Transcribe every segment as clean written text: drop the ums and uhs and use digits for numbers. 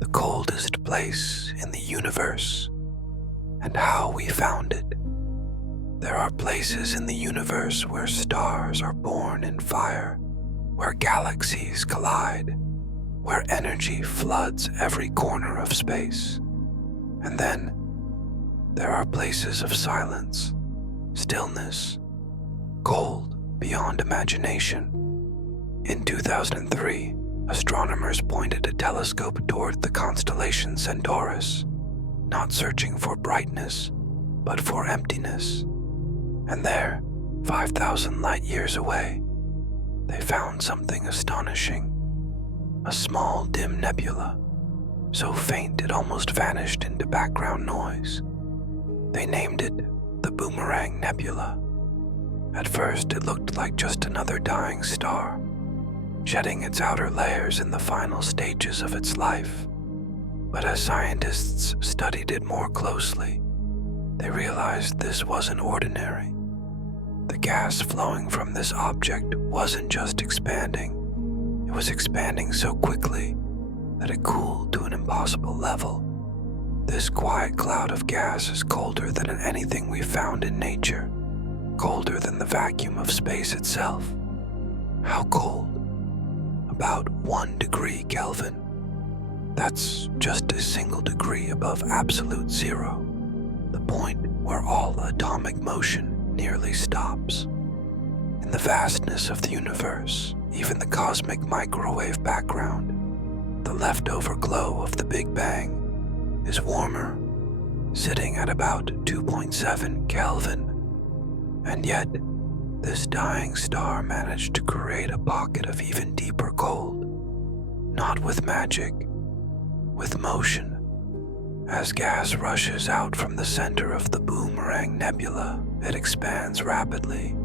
the coldest place in the universe, and how we found it. There are places in the universe where stars are born in fire, where galaxies collide, where energy floods every corner of space. And then there are places of silence, stillness, cold beyond imagination. In 2003, astronomers pointed a telescope toward the constellation Centaurus, not searching for brightness, but for emptiness. And there, 5,000 light years away, they found something astonishing. A small, dim nebula, so faint it almost vanished into background noise. They named it the Boomerang Nebula. At first, it looked like just another dying star, shedding its outer layers in the final stages of its life. But as scientists studied it more closely, they realized this wasn't ordinary. The gas flowing from this object wasn't just expanding. It was expanding so quickly that it cooled to an impossible level. This quiet cloud of gas is colder than anything we've found in nature, colder than the vacuum of space itself. How cold? About 1 degree Kelvin. That's just a single degree above absolute zero, the point where all atomic motion nearly stops. In the vastness of the universe, even the cosmic microwave background, the leftover glow of the Big Bang, is warmer, sitting at about 2.7 Kelvin. And yet, this dying star managed to create a pocket of even deeper cold, not with magic, with motion. As gas rushes out from the center of the Boomerang Nebula, it expands rapidly,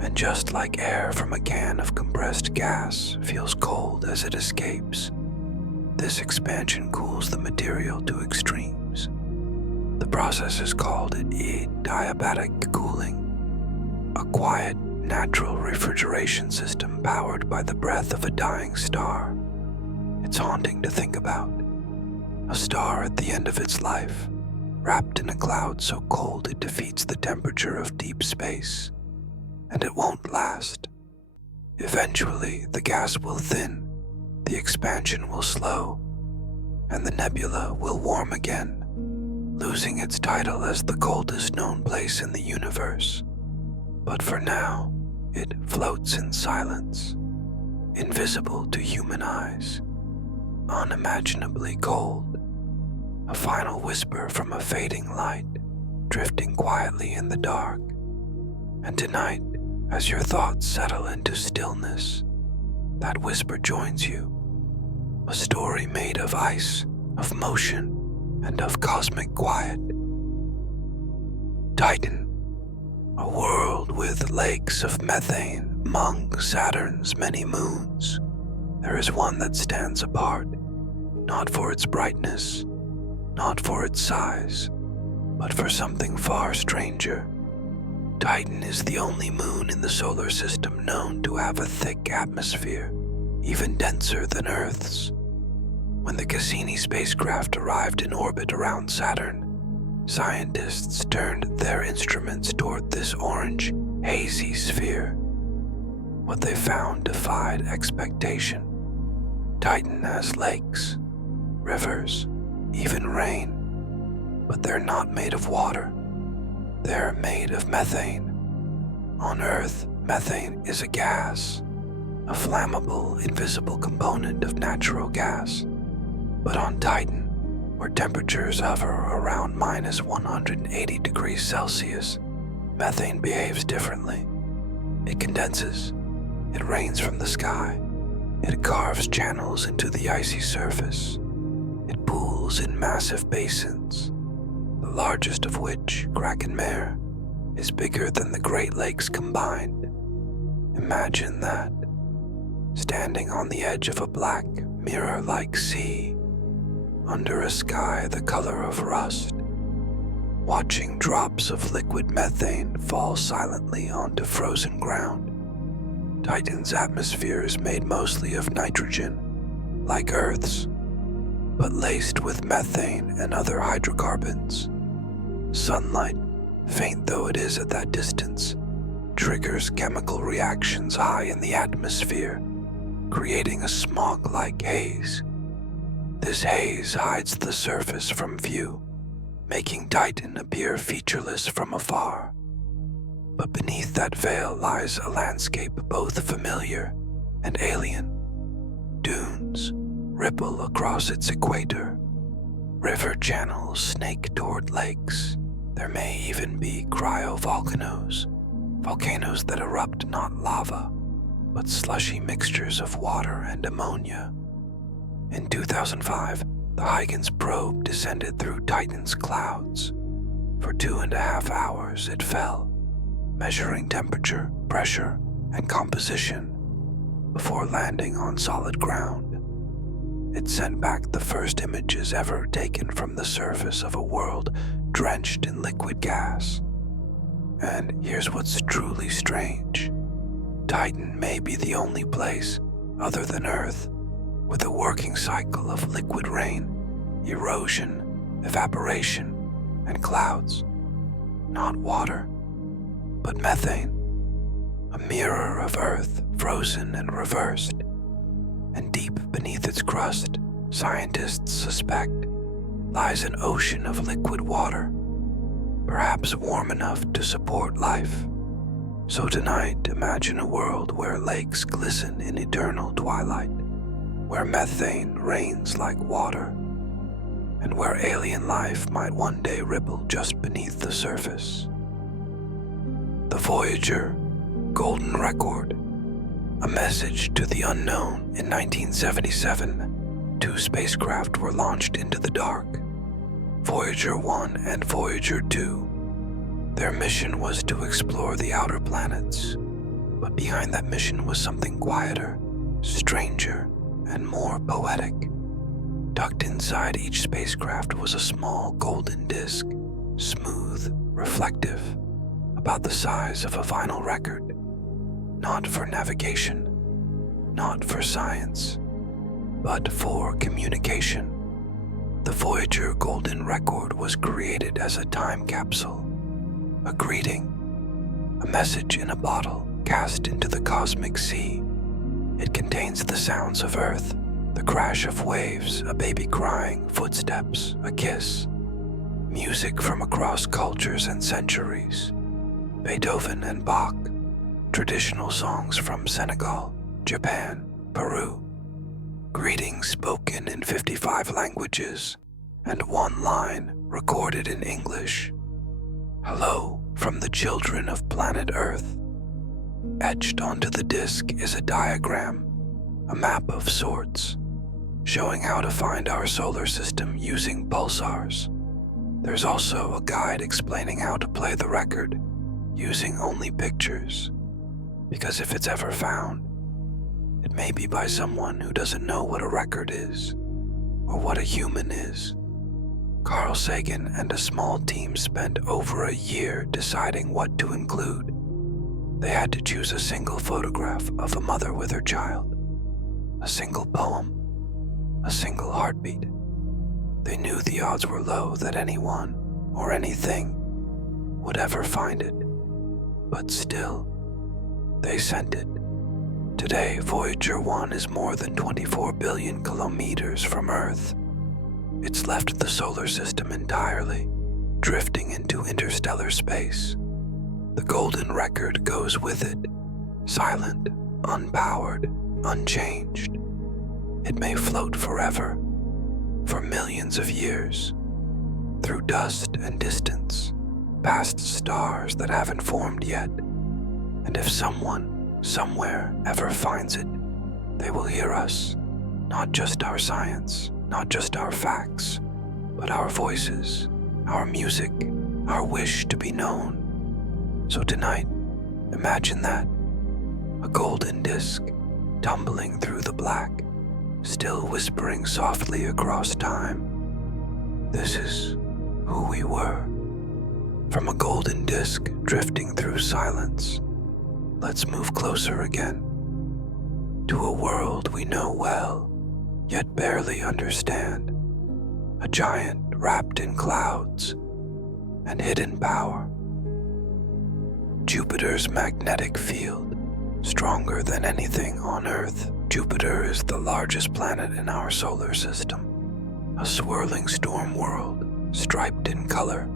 and just like air from a can of compressed gas feels cold as it escapes, this expansion cools the material to extremes. The process is called adiabatic cooling, a quiet, natural refrigeration system powered by the breath of a dying star. It's haunting to think about. A star at the end of its life, wrapped in a cloud so cold it defeats the temperature of deep space. And it won't last. Eventually, the gas will thin, the expansion will slow, and the nebula will warm again, losing its title as the coldest known place in the universe. But for now, it floats in silence, invisible to human eyes, unimaginably cold, a final whisper from a fading light, drifting quietly in the dark. And tonight, as your thoughts settle into stillness, that whisper joins you, a story made of ice, of motion, and of cosmic quiet. Titan, a world with lakes of methane among Saturn's many moons. There is one that stands apart, not for its brightness, not for its size, but for something far stranger. Titan is the only moon in the solar system known to have a thick atmosphere, even denser than Earth's. When the Cassini spacecraft arrived in orbit around Saturn, scientists turned their instruments toward this orange, hazy sphere. What they found defied expectation. Titan has lakes, rivers, even rain, but they're not made of water. They're made of methane. On Earth, methane is a gas, a flammable, invisible component of natural gas. But on Titan, where temperatures hover around minus 180 degrees Celsius, methane behaves differently. It condenses. It rains from the sky. It carves channels into the icy surface. It pools in massive basins, the largest of which, Kraken Mare, is bigger than the Great Lakes combined. Imagine that, standing on the edge of a black, mirror-like sea, under a sky the color of rust, watching drops of liquid methane fall silently onto frozen ground. Titan's atmosphere is made mostly of nitrogen, like Earth's, but laced with methane and other hydrocarbons. Sunlight, faint though it is at that distance, triggers chemical reactions high in the atmosphere, creating a smog-like haze. This haze hides the surface from view, making Titan appear featureless from afar. But beneath that veil lies a landscape both familiar and alien. Dunes ripple across its equator. River channels snake toward lakes. There may even be cryovolcanoes, volcanoes that erupt not lava, but slushy mixtures of water and ammonia. In 2005, the Huygens probe descended through Titan's clouds. For 2.5 hours it fell, measuring temperature, pressure, and composition before landing on solid ground. It sent back the first images ever taken from the surface of a world drenched in liquid gas. And here's what's truly strange. Titan may be the only place, other than Earth, with a working cycle of liquid rain, erosion, evaporation, and clouds. Not water, but methane, a mirror of Earth frozen and reversed. And deep beneath its crust, scientists suspect, lies an ocean of liquid water, perhaps warm enough to support life. So tonight, imagine a world where lakes glisten in eternal twilight, where methane rains like water, and where alien life might one day ripple just beneath the surface. The Voyager Golden Record, a message to the unknown. In 1977, 2 spacecraft were launched into the dark, Voyager 1 and Voyager 2. Their mission was to explore the outer planets, but behind that mission was something quieter, stranger, and more poetic. Tucked inside each spacecraft was a small golden disc, smooth, reflective, about the size of a vinyl record. Not for navigation, not for science, but for communication. The Voyager Golden Record was created as a time capsule, a greeting, a message in a bottle cast into the cosmic sea. It contains the sounds of Earth, the crash of waves, a baby crying, footsteps, a kiss, music from across cultures and centuries, Beethoven and Bach, traditional songs from Senegal, Japan, Peru, greetings spoken in 55 languages, and one line recorded in English. Hello from the children of planet Earth. Etched onto the disc is a diagram, a map of sorts, showing how to find our solar system using pulsars. There's also a guide explaining how to play the record, using only pictures, because if it's ever found, it may be by someone who doesn't know what a record is, or what a human is. Carl Sagan and a small team spent over a year deciding what to include. They had to choose a single photograph of a mother with her child, a single poem, a single heartbeat. They knew the odds were low that anyone or anything would ever find it, but still, they sent it. Today, Voyager 1 is more than 24 billion kilometers from Earth. It's left the solar system entirely, drifting into interstellar space. The Golden Record goes with it, silent, unpowered, unchanged. It may float forever, for millions of years, through dust and distance, past stars that haven't formed yet. And if someone, somewhere, ever finds it, they will hear us, not just our science, not just our facts, but our voices, our music, our wish to be known. So tonight, imagine that, a golden disc tumbling through the black, still whispering softly across time. This is who we were. From a golden disc drifting through silence, let's move closer again, to a world we know well, yet barely understand. a giant wrapped in clouds and hidden power. Jupiter's magnetic field, stronger than anything on Earth. Jupiter is the largest planet in our solar system, a swirling storm world striped in color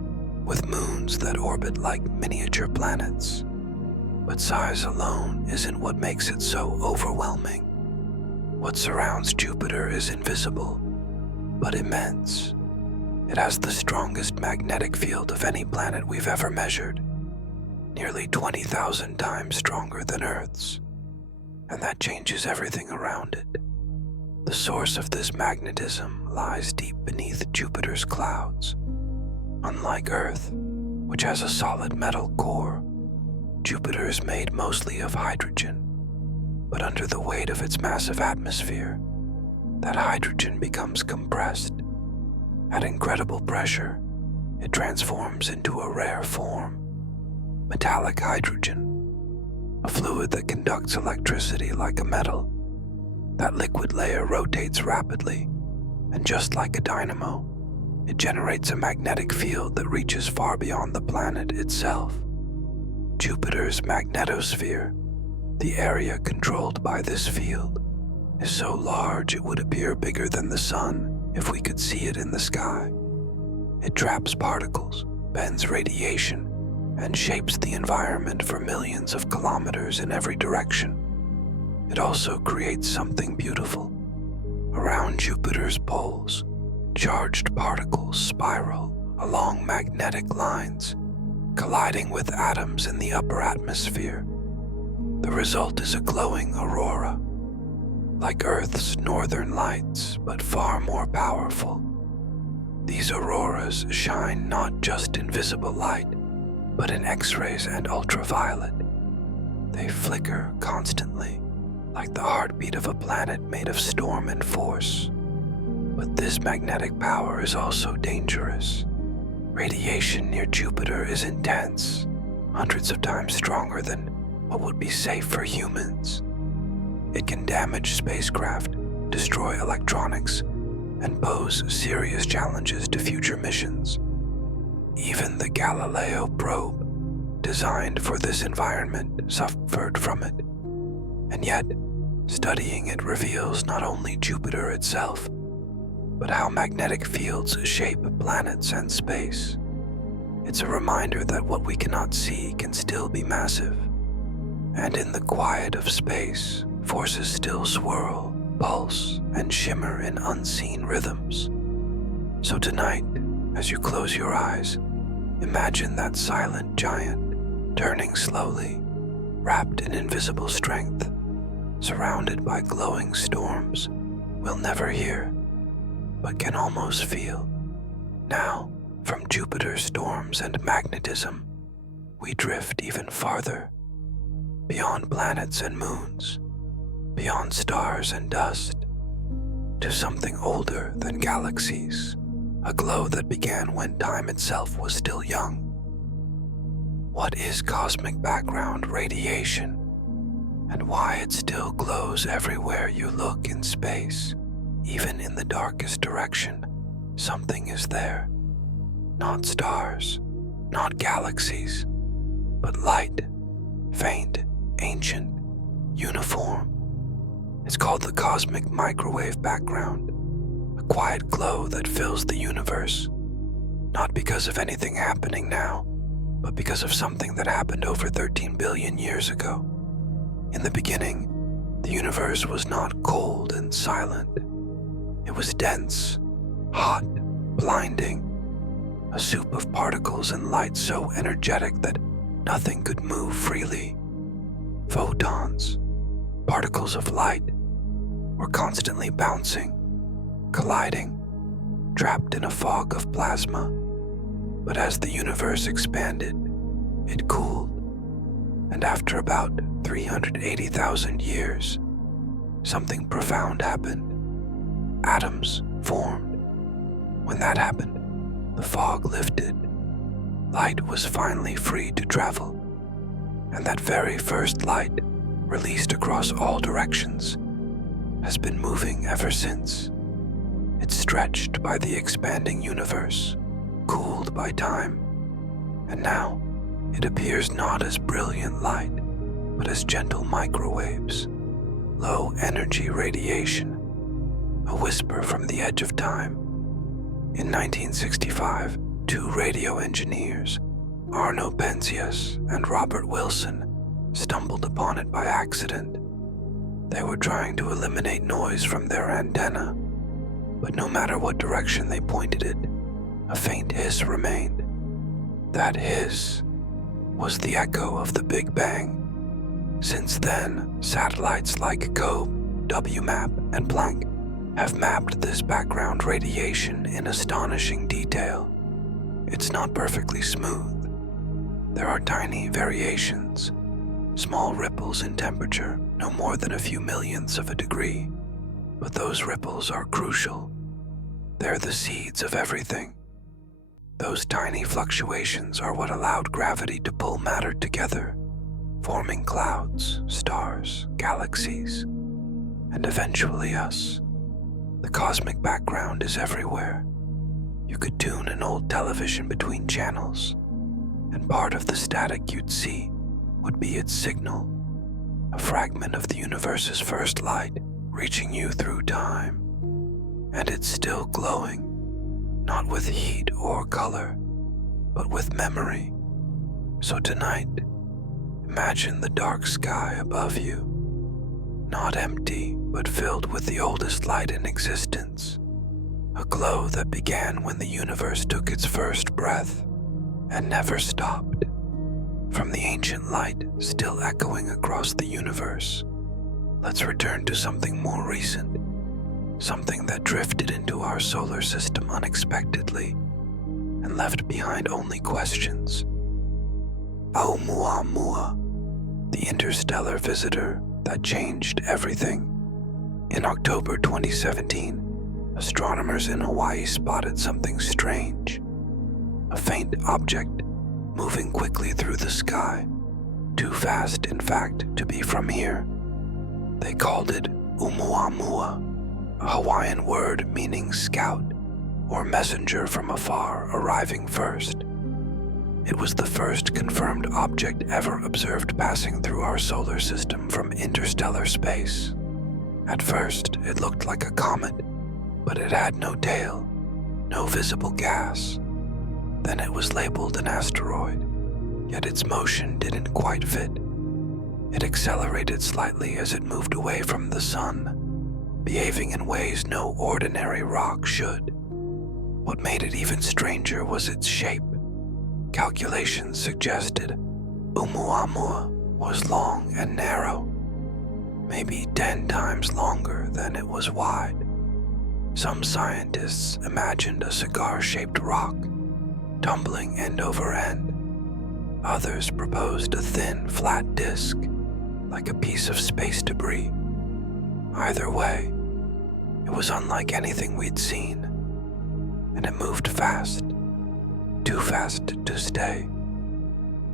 with moons that orbit like miniature planets. But size alone isn't what makes it so overwhelming. What surrounds Jupiter is invisible, but immense. It has the strongest magnetic field of any planet we've ever measured, nearly 20,000 times stronger than Earth's, and that changes everything around it. The source of this magnetism lies deep beneath Jupiter's clouds. Unlike Earth, which has a solid metal core, Jupiter is made mostly of hydrogen, but under the weight of its massive atmosphere, that hydrogen becomes compressed. At incredible pressure, it transforms into a rare form, metallic hydrogen, a fluid that conducts electricity like a metal. That liquid layer rotates rapidly, and just like a dynamo, it generates a magnetic field that reaches far beyond the planet itself. Jupiter's magnetosphere, the area controlled by this field, is so large it would appear bigger than the sun if we could see it in the sky. It traps particles, bends radiation, and shapes the environment for millions of kilometers in every direction. It also creates something beautiful. Around Jupiter's poles, charged particles spiral along magnetic lines, colliding with atoms in the upper atmosphere. The result is a glowing aurora, like Earth's northern lights, but far more powerful. These auroras shine not just in visible light, but in X-rays and ultraviolet. They flicker constantly, like the heartbeat of a planet made of storm and force. But this magnetic power is also dangerous. Radiation near Jupiter is intense, hundreds of times stronger than what would be safe for humans. It can damage spacecraft, destroy electronics, and pose serious challenges to future missions. Even the Galileo probe, designed for this environment, suffered from it. And yet, studying it reveals not only Jupiter itself, but how magnetic fields shape planets and space. It's a reminder that what we cannot see can still be massive. And in the quiet of space, forces still swirl, pulse, and shimmer in unseen rhythms. So tonight, as you close your eyes, imagine that silent giant turning slowly, wrapped in invisible strength, surrounded by glowing storms we'll never hear, but can almost feel. Now, from Jupiter's storms and magnetism, we drift even farther, beyond planets and moons, beyond stars and dust, to something older than galaxies, a glow that began when time itself was still young. What is cosmic background radiation, and why it still glows everywhere you look in space? Even in the darkest direction, something is there. Not stars, not galaxies, but light, faint, ancient, uniform. It's called the cosmic microwave background, a quiet glow that fills the universe, not because of anything happening now, but because of something that happened over 13 billion years ago. In the beginning, the universe was not cold and silent. It was dense, hot, blinding, a soup of particles and light so energetic that nothing could move freely. Photons, particles of light, were constantly bouncing, colliding, trapped in a fog of plasma. But as the universe expanded, it cooled, and after about 380,000 years, something profound happened. Atoms formed. When that happened, the fog lifted. Light was finally free to travel, and that very first light, released across all directions, has been moving ever since. It's stretched by the expanding universe, cooled by time, and now it appears not as brilliant light, but as gentle microwaves, low-energy radiation, a whisper from the edge of time. In 1965, two radio engineers, Arno Penzias and Robert Wilson, stumbled upon it by accident. They were trying to eliminate noise from their antenna, but no matter what direction they pointed it, a faint hiss remained. That hiss was the echo of the Big Bang. Since then, satellites like COBE, WMAP, and Planck have mapped this background radiation in astonishing detail. It's not perfectly smooth. There are tiny variations, small ripples in temperature, no more than a few millionths of a degree. But those ripples are crucial. They're the seeds of everything. Those tiny fluctuations are what allowed gravity to pull matter together, forming clouds, stars, galaxies, and eventually us. The cosmic background is everywhere. You could tune an old television between channels, and part of the static you'd see would be its signal, a fragment of the universe's first light reaching you through time. And it's still glowing, not with heat or color, but with memory. So tonight, imagine the dark sky above you, not empty, but filled with the oldest light in existence, a glow that began when the universe took its first breath and never stopped. From the ancient light still echoing across the universe, let's return to something more recent, something that drifted into our solar system unexpectedly and left behind only questions. Oumuamua, the interstellar visitor that changed everything. In October 2017, astronomers in Hawaii spotted something strange, a faint object moving quickly through the sky, too fast, in fact, to be from here. They called it Oumuamua, a Hawaiian word meaning scout or messenger from afar arriving first. It was the first confirmed object ever observed passing through our solar system from interstellar space. At first, it looked like a comet, but it had no tail, no visible gas. Then it was labeled an asteroid, yet its motion didn't quite fit. It accelerated slightly as it moved away from the sun, behaving in ways no ordinary rock should. What made it even stranger was its shape. Calculations suggested Oumuamua was long and narrow, maybe 10 times longer than it was wide. Some scientists imagined a cigar-shaped rock, tumbling end over end. Others proposed a thin, flat disk, like a piece of space debris. Either way, it was unlike anything we'd seen, and it moved fast, too fast to stay.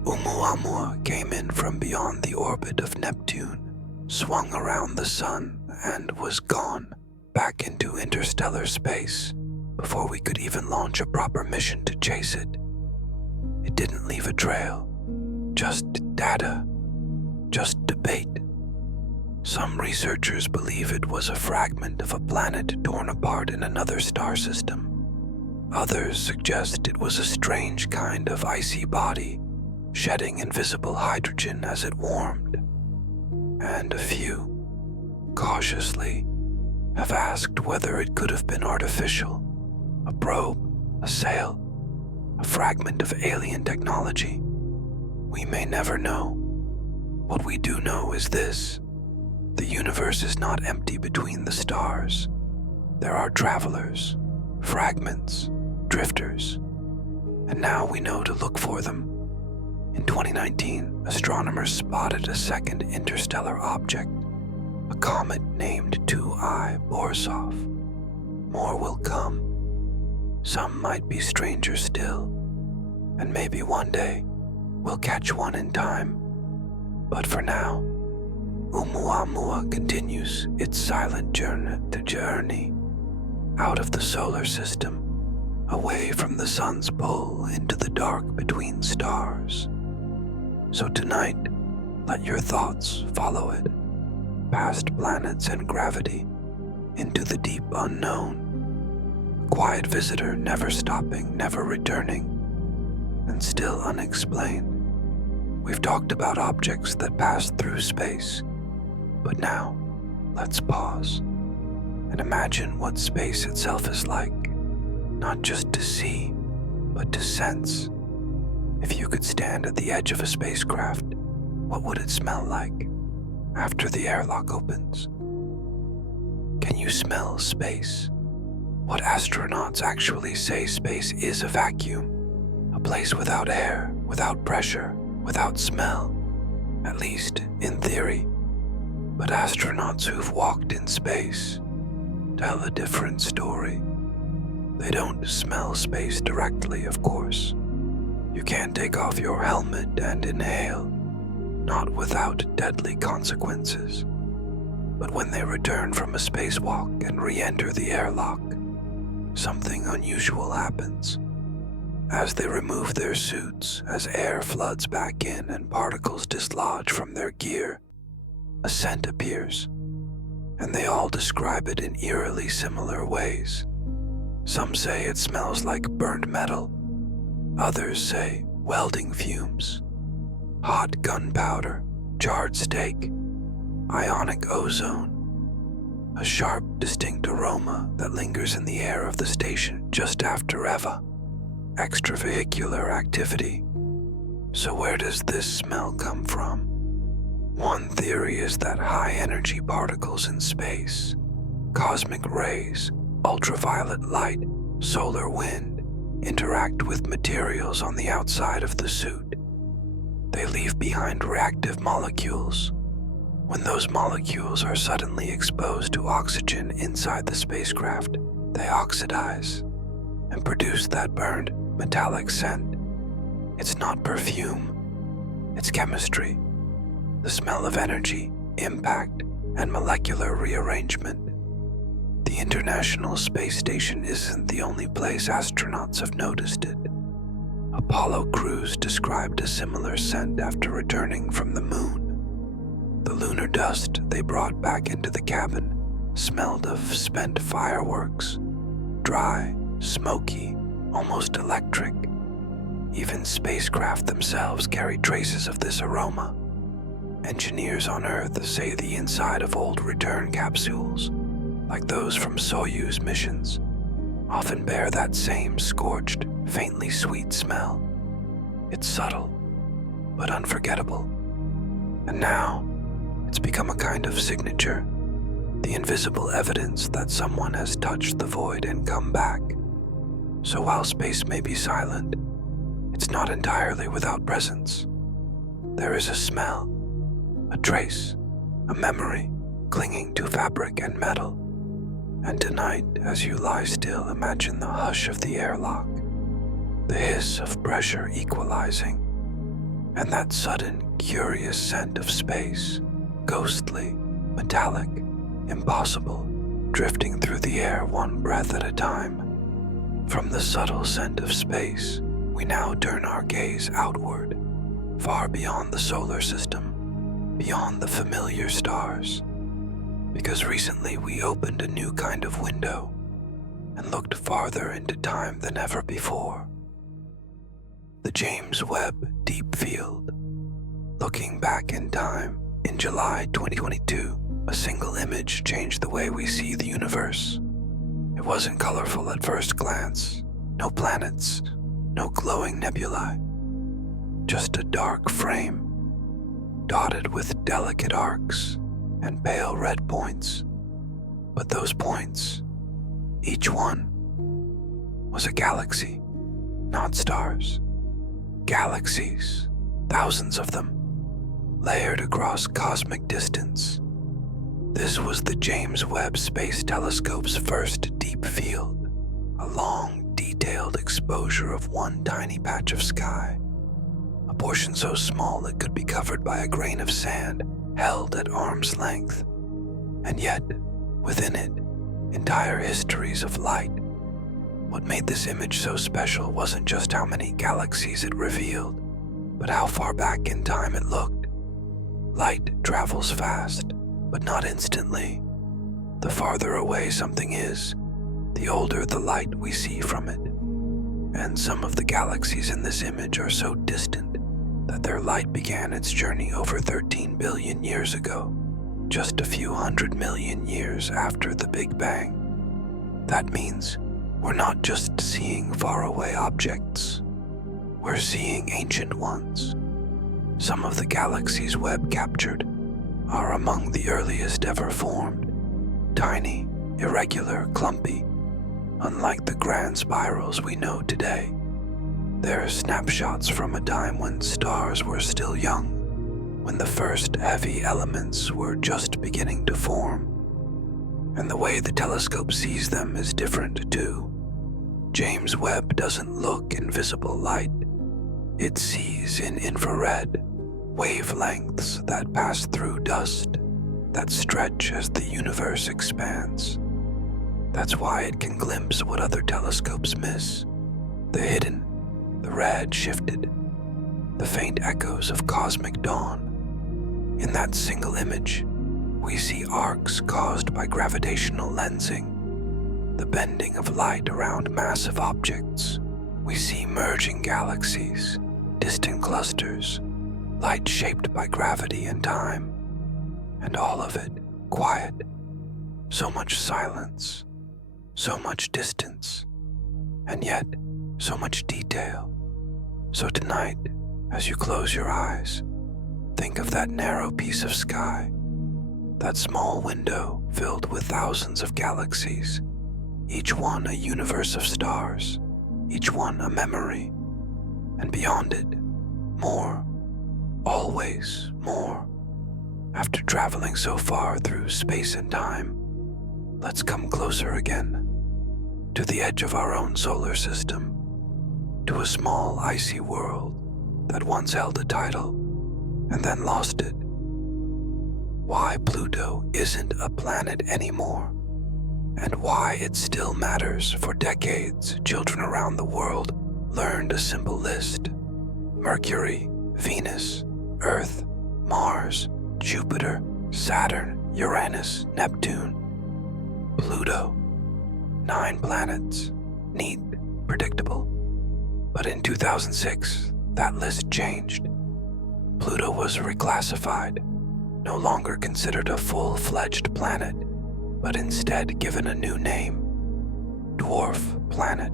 Oumuamua came in from beyond the orbit of Neptune, swung around the sun, and was gone, back into interstellar space, before we could even launch a proper mission to chase it. It didn't leave a trail, just data, just debate. Some researchers believe it was a fragment of a planet torn apart in another star system. Others suggest it was a strange kind of icy body, shedding invisible hydrogen as it warmed. And a few, cautiously, have asked whether it could have been artificial, a probe, a sail, a fragment of alien technology. We may never know. What we do know is this: the universe is not empty between the stars. There are travelers, fragments, drifters, and now we know to look for them. In 2019, astronomers spotted a second interstellar object, a comet named 2I Borisov. More will come. Some might be stranger still, and maybe one day we'll catch one in time. But for now, Oumuamua continues its silent journey, out of the solar system, away from the sun's pull into the dark between stars. So tonight, let your thoughts follow it, past planets and gravity, into the deep unknown. A quiet visitor, never stopping, never returning, and still unexplained. We've talked about objects that pass through space, but now, let's pause and imagine what space itself is like, not just to see, but to sense. If you could stand at the edge of a spacecraft, what would it smell like after the airlock opens? Can you smell space? What astronauts actually say space is a vacuum, a place without air, without pressure, without smell, at least in theory. But astronauts who've walked in space tell a different story. They don't smell space directly, of course. You can't take off your helmet and inhale, not without deadly consequences. But when they return from a spacewalk and re-enter the airlock, something unusual happens. As they remove their suits, as air floods back in and particles dislodge from their gear, a scent appears, and they all describe it in eerily similar ways. Some say it smells like burnt metal. Others say welding fumes, hot gunpowder, charred steak, ionic ozone, a sharp, distinct aroma that lingers in the air of the station just after EVA, extravehicular activity. So where does this smell come from? One theory is that high-energy particles in space, cosmic rays, ultraviolet light, solar wind, interact with materials on the outside of the suit. They leave behind reactive molecules. When those molecules are suddenly exposed to oxygen inside the spacecraft, they oxidize and produce that burned, metallic scent. It's not perfume, it's chemistry. The smell of energy, impact, and molecular rearrangement. The International Space Station isn't the only place astronauts have noticed it. Apollo crews described a similar scent after returning from the moon. The lunar dust they brought back into the cabin smelled of spent fireworks, dry, smoky, almost electric. Even spacecraft themselves carry traces of this aroma. Engineers on Earth say the inside of old return capsules, like those from Soyuz missions, often bear that same scorched, faintly sweet smell. It's subtle, but unforgettable. And now, it's become a kind of signature, the invisible evidence that someone has touched the void and come back. So while space may be silent, it's not entirely without presence. There is a smell, a trace, a memory clinging to fabric and metal. And tonight, as you lie still, imagine the hush of the airlock, the hiss of pressure equalizing, and that sudden, curious scent of space, ghostly, metallic, impossible, drifting through the air one breath at a time. From the subtle scent of space, we now turn our gaze outward, far beyond the solar system, beyond the familiar stars, because recently we opened a new kind of window and looked farther into time than ever before. The James Webb Deep Field. Looking back in time, in July 2022, a single image changed the way we see the universe. It wasn't colorful at first glance, no planets, no glowing nebulae, just a dark frame, dotted with delicate arcs and pale red points. But those points, each one, was a galaxy, not stars. Galaxies, thousands of them, layered across cosmic distance. This was the James Webb Space Telescope's first deep field, a long, detailed exposure of one tiny patch of sky, a portion so small it could be covered by a grain of sand held at arm's length. And yet, within it, entire histories of light. What made this image so special wasn't just how many galaxies it revealed, but how far back in time it looked. Light travels fast, but not instantly. The farther away something is, the older the light we see from it. And some of the galaxies in this image are so distant that their light began its journey over 13 billion years ago, just a few 100 million years after the Big Bang. That means we're not just seeing faraway objects, we're seeing ancient ones. Some of the galaxies Webb captured are among the earliest ever formed, tiny, irregular, clumpy, unlike the grand spirals we know today. They're snapshots from a time when stars were still young, when the first heavy elements were just beginning to form. And the way the telescope sees them is different too. James Webb doesn't look in visible light. It sees in infrared, wavelengths that pass through dust, that stretch as the universe expands. That's why it can glimpse what other telescopes miss: the hidden, the red shifted, the faint echoes of cosmic dawn. In that single image, we see arcs caused by gravitational lensing, the bending of light around massive objects. We see merging galaxies, distant clusters, light shaped by gravity and time, and all of it quiet. So much silence, so much distance, and yet so much detail. So tonight, as you close your eyes, think of that narrow piece of sky, that small window filled with thousands of galaxies, each one a universe of stars, each one a memory, and beyond it, more, always more. After traveling so far through space and time, let's come closer again, to the edge of our own solar system, to a small icy world that once held a title and then lost it. Why Pluto isn't a planet anymore, and why it still matters. For decades, children around the world learned a simple list: Mercury, Venus, Earth, Mars, Jupiter, Saturn, Uranus, Neptune, Pluto. 9 planets. Neat, predictable. But in 2006, that list changed. Pluto was reclassified, no longer considered a full-fledged planet, but instead given a new name: dwarf planet.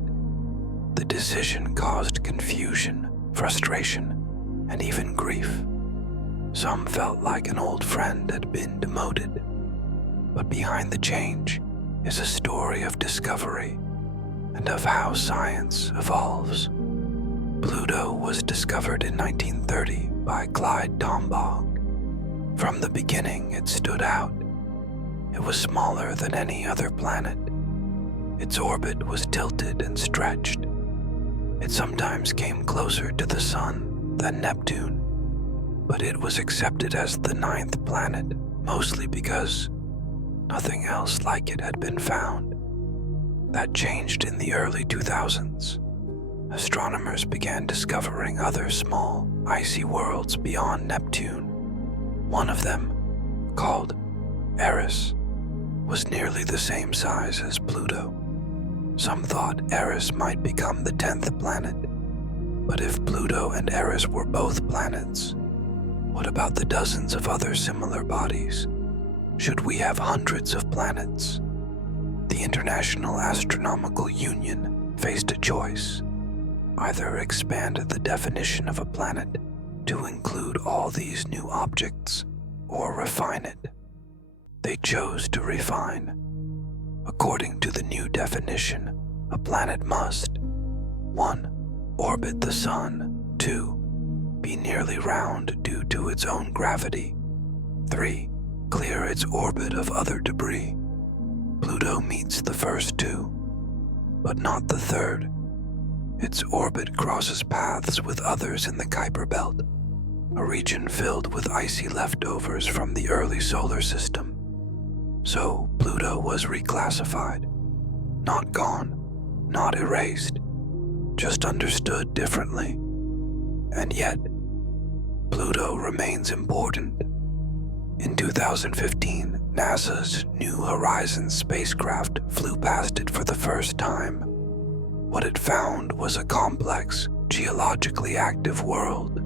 The decision caused confusion, frustration, and even grief. Some felt like an old friend had been demoted. But behind the change is a story of discovery and of how science evolves. Pluto was discovered in 1930 by Clyde Tombaugh. From the beginning, it stood out. It was smaller than any other planet. Its orbit was tilted and stretched. It sometimes came closer to the Sun than Neptune, but it was accepted as the 9th planet, mostly because nothing else like it had been found. That changed in the early 2000s. Astronomers began discovering other small, icy worlds beyond Neptune. One of them, called Eris, was nearly the same size as Pluto. Some thought Eris might become the 10th planet. But if Pluto and Eris were both planets, what about the dozens of other similar bodies? Should we have hundreds of planets? The International Astronomical Union faced a choice: either expand the definition of a planet to include all these new objects, or refine it. They chose to refine. According to the new definition, a planet must: 1. Orbit the Sun. 2. Be nearly round due to its own gravity. 3. Clear its orbit of other debris. Pluto meets the first two, but not the third. Its orbit crosses paths with others in the Kuiper Belt, a region filled with icy leftovers from the early solar system. So Pluto was reclassified. Not gone, not erased, just understood differently. And yet, Pluto remains important. In 2015, NASA's New Horizons spacecraft flew past it for the first time. What it found was a complex, geologically active world,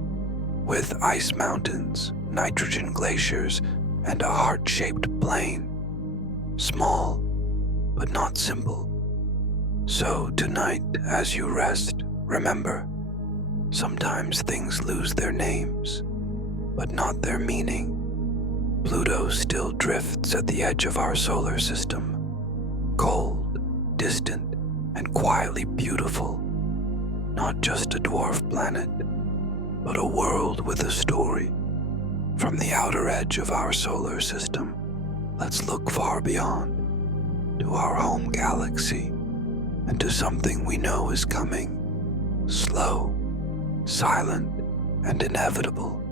with ice mountains, nitrogen glaciers, and a heart-shaped plain. Small, but not simple. So tonight, as you rest, remember, sometimes things lose their names, but not their meaning. Pluto still drifts at the edge of our solar system, cold, distant, and quietly beautiful. Not just a dwarf planet, but a world with a story. From the outer edge of our solar system, let's look far beyond, to our home galaxy, and to something we know is coming, slow, silent, and inevitable.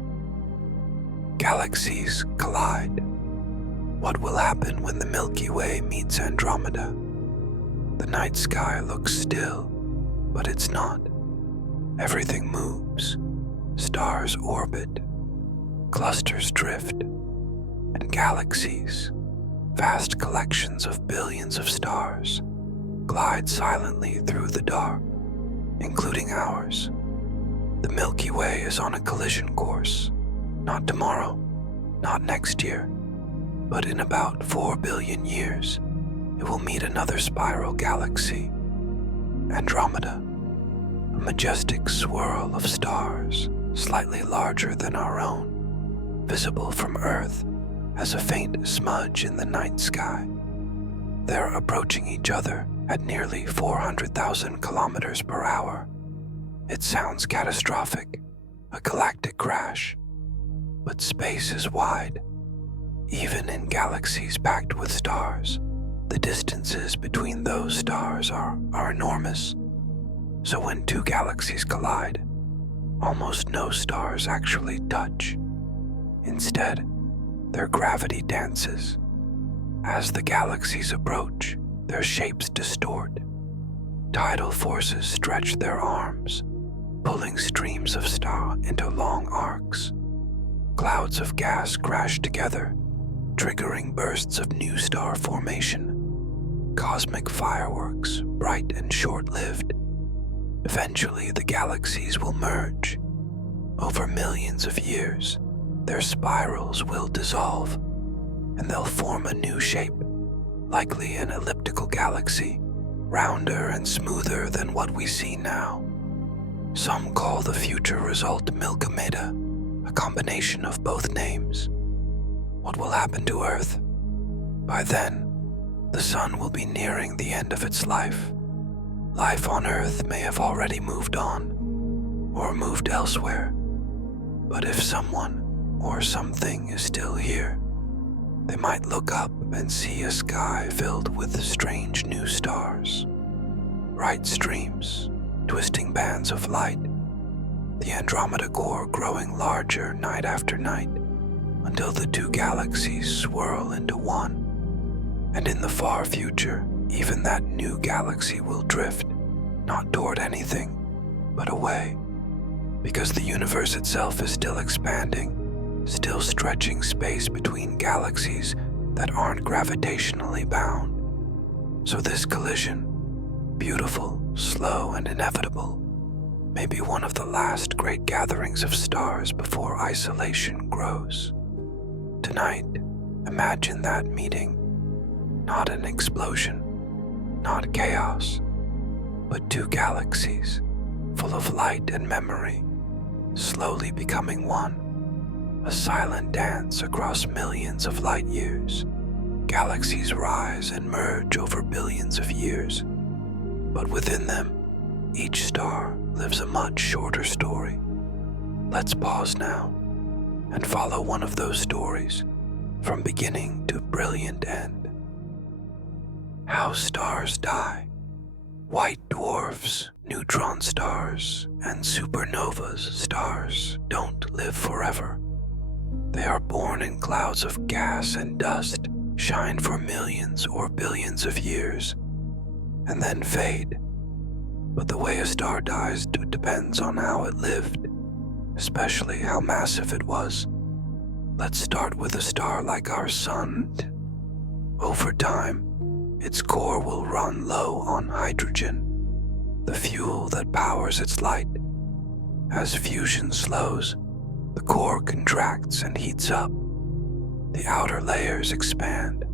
Galaxies collide. What will happen when the Milky Way meets Andromeda? The night sky looks still, but it's not. Everything moves. Stars orbit, clusters drift, and galaxies, vast collections of billions of stars, glide silently through the dark, including ours. The Milky Way is on a collision course, not tomorrow, not next year, but in about 4 billion years, it will meet another spiral galaxy, Andromeda, a majestic swirl of stars, slightly larger than our own, visible from Earth as a faint smudge in the night sky. They're approaching each other at nearly 400,000 kilometers per hour. It sounds catastrophic, a galactic crash. But space is wide. Even in galaxies packed with stars, the distances between those stars are enormous. So when two galaxies collide, almost no stars actually touch. Instead, their gravity dances. As the galaxies approach, their shapes distort. Tidal forces stretch their arms, pulling streams of star into long arcs. Clouds of gas crash together, triggering bursts of new star formation. Cosmic fireworks, bright and short-lived. Eventually, the galaxies will merge. Over millions of years, their spirals will dissolve, and they'll form a new shape, likely an elliptical galaxy, rounder and smoother than what we see now. Some call the future result Milkomeda, a combination of both names. What will happen to Earth? By then, the sun will be nearing the end of its life. Life on Earth may have already moved on, or moved elsewhere. But if someone or something is still here, they might look up and see a sky filled with strange new stars. Bright streams, twisting bands of light, the Andromeda core growing larger night after night, until the two galaxies swirl into one. And in the far future, even that new galaxy will drift, not toward anything, but away. Because the universe itself is still expanding, still stretching space between galaxies that aren't gravitationally bound. So this collision, beautiful, slow, and inevitable, may be one of the last great gatherings of stars before isolation grows. Tonight, imagine that meeting. Not an explosion, not chaos, but two galaxies, full of light and memory, slowly becoming one. A silent dance across millions of light years. Galaxies rise and merge over billions of years, but within them, each star lives a much shorter story. Let's pause now and follow one of those stories from beginning to brilliant end. How stars die. White dwarfs, neutron stars, and supernovas stars don't live forever. They are born in clouds of gas and dust, shine for millions or billions of years, and then fade. But the way a star dies depends on how it lived, especially how massive it was. Let's start with a star like our sun. Over time, its core will run low on hydrogen, the fuel that powers its light. As fusion slows, the core contracts and heats up. The outer layers expand.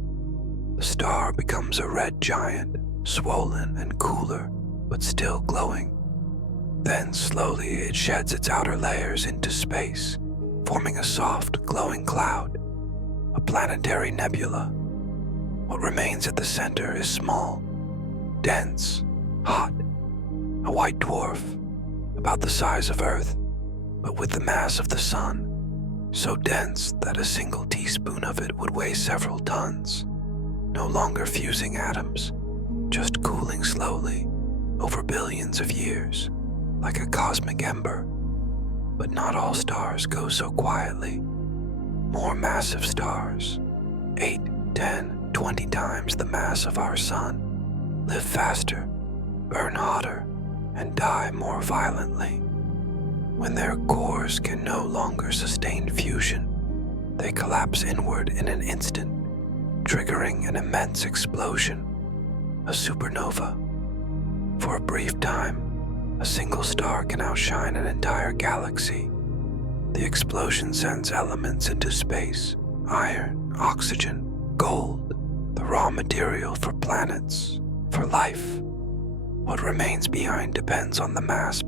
The star becomes a red giant, swollen and cooler, but still glowing. Then slowly it sheds its outer layers into space, forming a soft, glowing cloud, a planetary nebula. What remains at the center is small, dense, hot, a white dwarf, about the size of Earth, but with the mass of the sun, so dense that a single teaspoon of it would weigh several tons, no longer fusing atoms, just cooling slowly over billions of years, like a cosmic ember. But not all stars go so quietly. More massive stars, 8, 10, 20 times the mass of our sun, live faster, burn hotter, and die more violently. When their cores can no longer sustain fusion, they collapse inward in an instant, triggering an immense explosion, a supernova. For a brief time, a single star can outshine an entire galaxy. The explosion sends elements into space: iron, oxygen, gold, the raw material for planets, for life. What remains behind depends on the mass.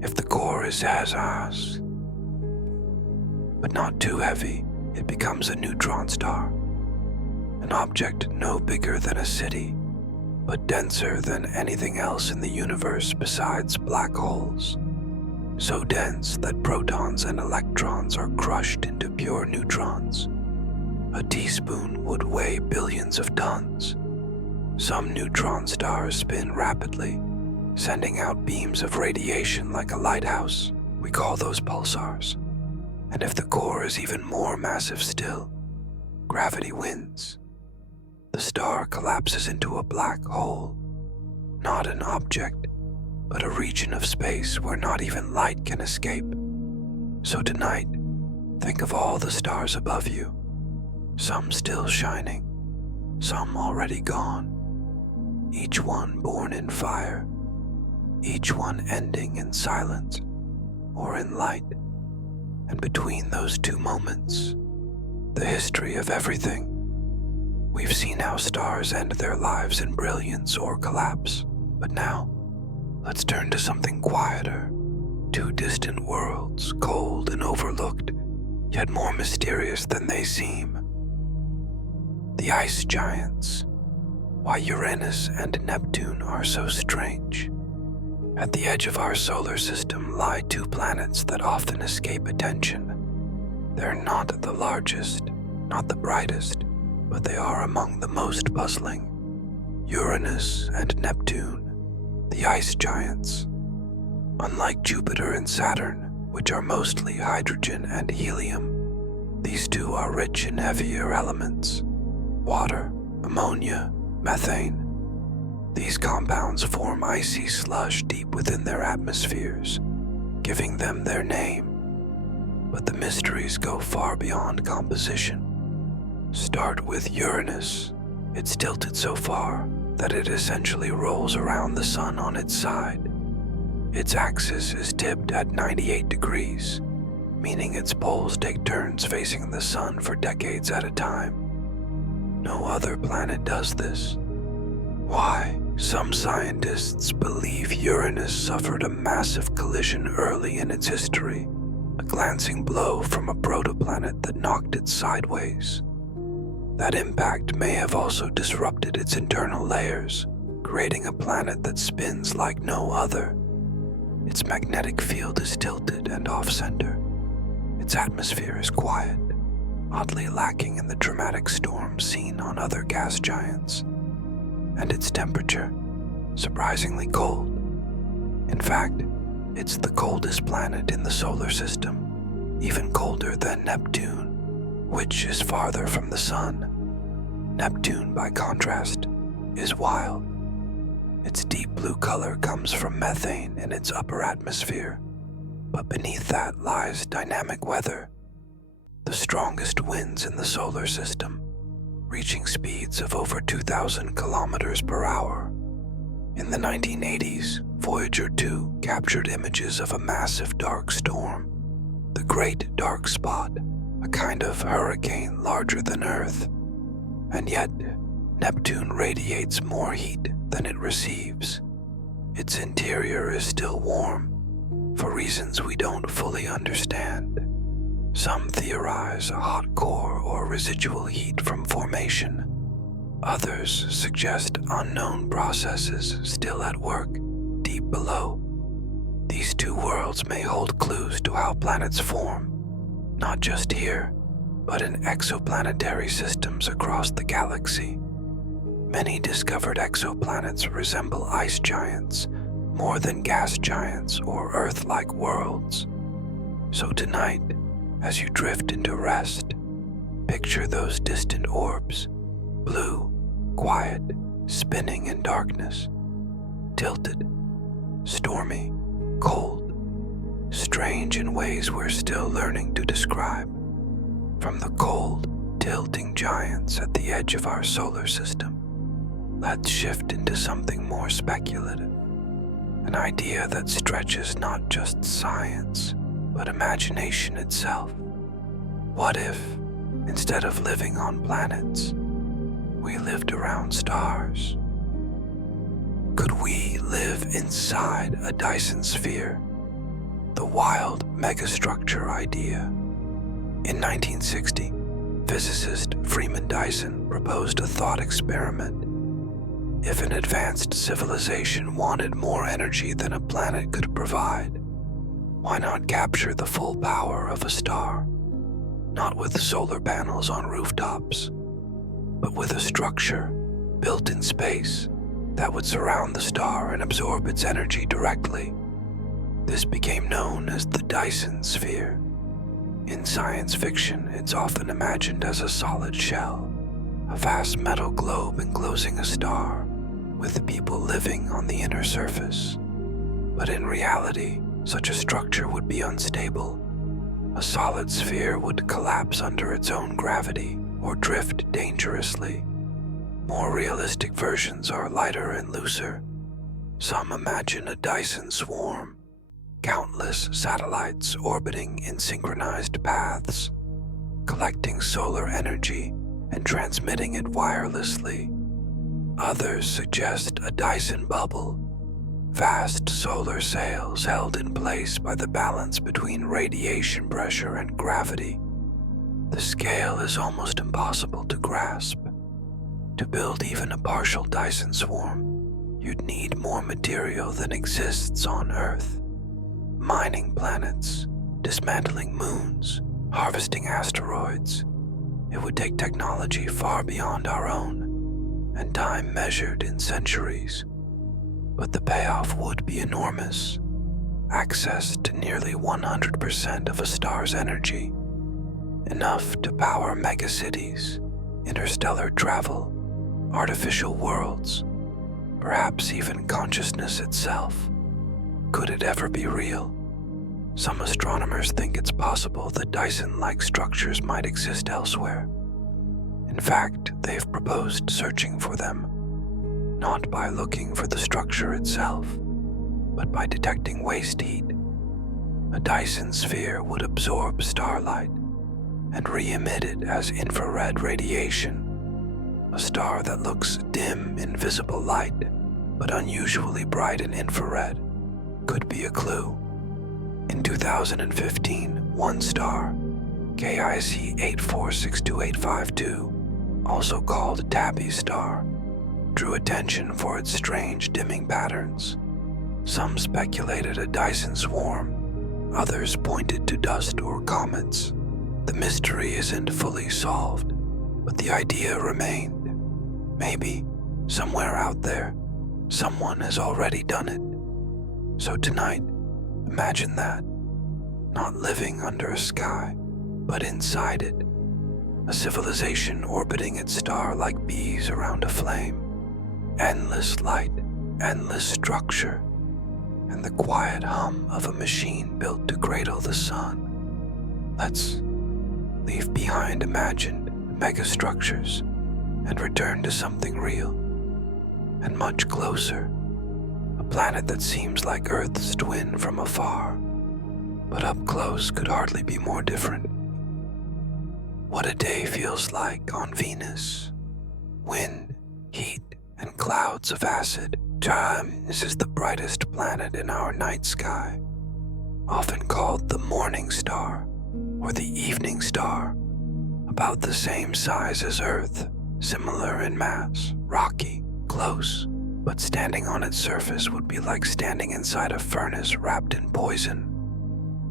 If the core is as us, but not too heavy, it becomes a neutron star, an object no bigger than a city, but denser than anything else in the universe besides black holes. So dense that protons and electrons are crushed into pure neutrons. A teaspoon would weigh billions of tons. Some neutron stars spin rapidly, sending out beams of radiation like a lighthouse. We call those pulsars. And if the core is even more massive still, gravity wins. The star collapses into a black hole, not an object, but a region of space where not even light can escape. So tonight, think of all the stars above you, some still shining, some already gone, each one born in fire, each one ending in silence or in light. And between those two moments, the history of everything. We've seen how stars end their lives in brilliance or collapse, but now, let's turn to something quieter. Two distant worlds, cold and overlooked, yet more mysterious than they seem. The ice giants. Why Uranus and Neptune are so strange. At the edge of our solar system lie two planets that often escape attention. They're not the largest, not the brightest, but they are among the most puzzling. Uranus and Neptune, the ice giants. Unlike Jupiter and Saturn, which are mostly hydrogen and helium, these two are rich in heavier elements: water, ammonia, methane. These compounds form icy slush deep within their atmospheres, giving them their name. But the mysteries go far beyond composition. Start with Uranus. It's tilted so far that it essentially rolls around the sun on its side. Its axis is tipped at 98 degrees, meaning its poles take turns facing the sun for decades at a time. No other planet does this. Why? Some scientists believe Uranus suffered a massive collision early in its history, a glancing blow from a protoplanet that knocked it sideways. That impact may have also disrupted its internal layers, creating a planet that spins like no other. Its magnetic field is tilted and off-center. Its atmosphere is quiet, oddly lacking in the dramatic storms seen on other gas giants. And its temperature, surprisingly cold. In fact, it's the coldest planet in the solar system, even colder than Neptune, which is farther from the sun. Neptune, by contrast, is wild. Its deep blue color comes from methane in its upper atmosphere, but beneath that lies dynamic weather, the strongest winds in the solar system, reaching speeds of over 2,000 kilometers per hour. In the 1980s, Voyager 2 captured images of a massive dark storm, the Great Dark Spot, a kind of hurricane larger than Earth. And yet, Neptune radiates more heat than it receives. Its interior is still warm, for reasons we don't fully understand. Some theorize a hot core or residual heat from formation. Others suggest unknown processes still at work deep below. These two worlds may hold clues to how planets form, not just here, but in exoplanetary systems across the galaxy. Many discovered exoplanets resemble ice giants more than gas giants or Earth-like worlds. So tonight, as you drift into rest, picture those distant orbs, blue, quiet, spinning in darkness, tilted, stormy, cold, strange in ways we're still learning to describe. From the cold, tilting giants at the edge of our solar system, let's shift into something more speculative, an idea that stretches not just science, but imagination itself. What if, instead of living on planets, we lived around stars? Could we live inside a Dyson sphere? The wild megastructure idea. In 1960, physicist Freeman Dyson proposed a thought experiment. If an advanced civilization wanted more energy than a planet could provide, why not capture the full power of a star? Not with solar panels on rooftops, but with a structure built in space that would surround the star and absorb its energy directly. This became known as the Dyson sphere. In science fiction, it's often imagined as a solid shell, a vast metal globe enclosing a star, with people living on the inner surface. But in reality, such a structure would be unstable. A solid sphere would collapse under its own gravity or drift dangerously. More realistic versions are lighter and looser. Some imagine a Dyson swarm, countless satellites orbiting in synchronized paths, collecting solar energy and transmitting it wirelessly. Others suggest a Dyson bubble, vast solar sails held in place by the balance between radiation pressure and gravity. The scale is almost impossible to grasp. To build even a partial Dyson swarm, you'd need more material than exists on Earth. Mining planets, dismantling moons, harvesting asteroids. It would take technology far beyond our own, and time measured in centuries. But the payoff would be enormous. Access to nearly 100% of a star's energy, enough to power megacities, interstellar travel, artificial worlds, perhaps even consciousness itself. Could it ever be real? Some astronomers think it's possible that Dyson-like structures might exist elsewhere. In fact, they've proposed searching for them, not by looking for the structure itself, but by detecting waste heat. A Dyson sphere would absorb starlight and re-emit it as infrared radiation. A star that looks dim in visible light, but unusually bright in infrared, could be a clue. In 2015, one star, KIC 8462852, also called Tabby Star, drew attention for its strange dimming patterns. Some speculated a Dyson swarm, others pointed to dust or comets. The mystery isn't fully solved, but the idea remained. Maybe, somewhere out there, someone has already done it. So tonight, imagine that, not living under a sky, but inside it, a civilization orbiting its star like bees around a flame. Endless light, endless structure, and the quiet hum of a machine built to cradle the sun. Let's leave behind imagined megastructures and return to something real and much closer. A planet that seems like Earth's twin from afar, but up close could hardly be more different. What a day feels like on Venus. Wind, heat, and clouds of acid. This is the brightest planet in our night sky, often called the morning star or the evening star, about the same size as Earth, similar in mass, rocky, close, but standing on its surface would be like standing inside a furnace wrapped in poison.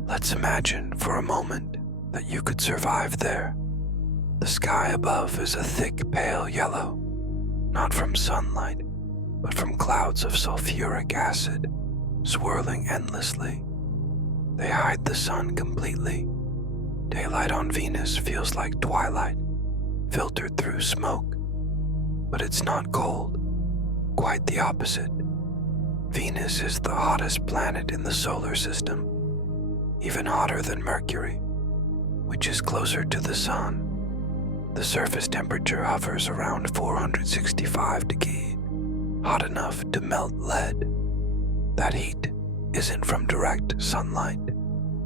Let's imagine for a moment that you could survive there. The sky above is a thick pale yellow, not from sunlight, but from clouds of sulfuric acid, swirling endlessly. They hide the sun completely. Daylight on Venus feels like twilight, filtered through smoke. But it's not cold, quite the opposite. Venus is the hottest planet in the solar system, even hotter than Mercury, which is closer to the sun. The surface temperature hovers around 465 degrees, hot enough to melt lead. That heat isn't from direct sunlight,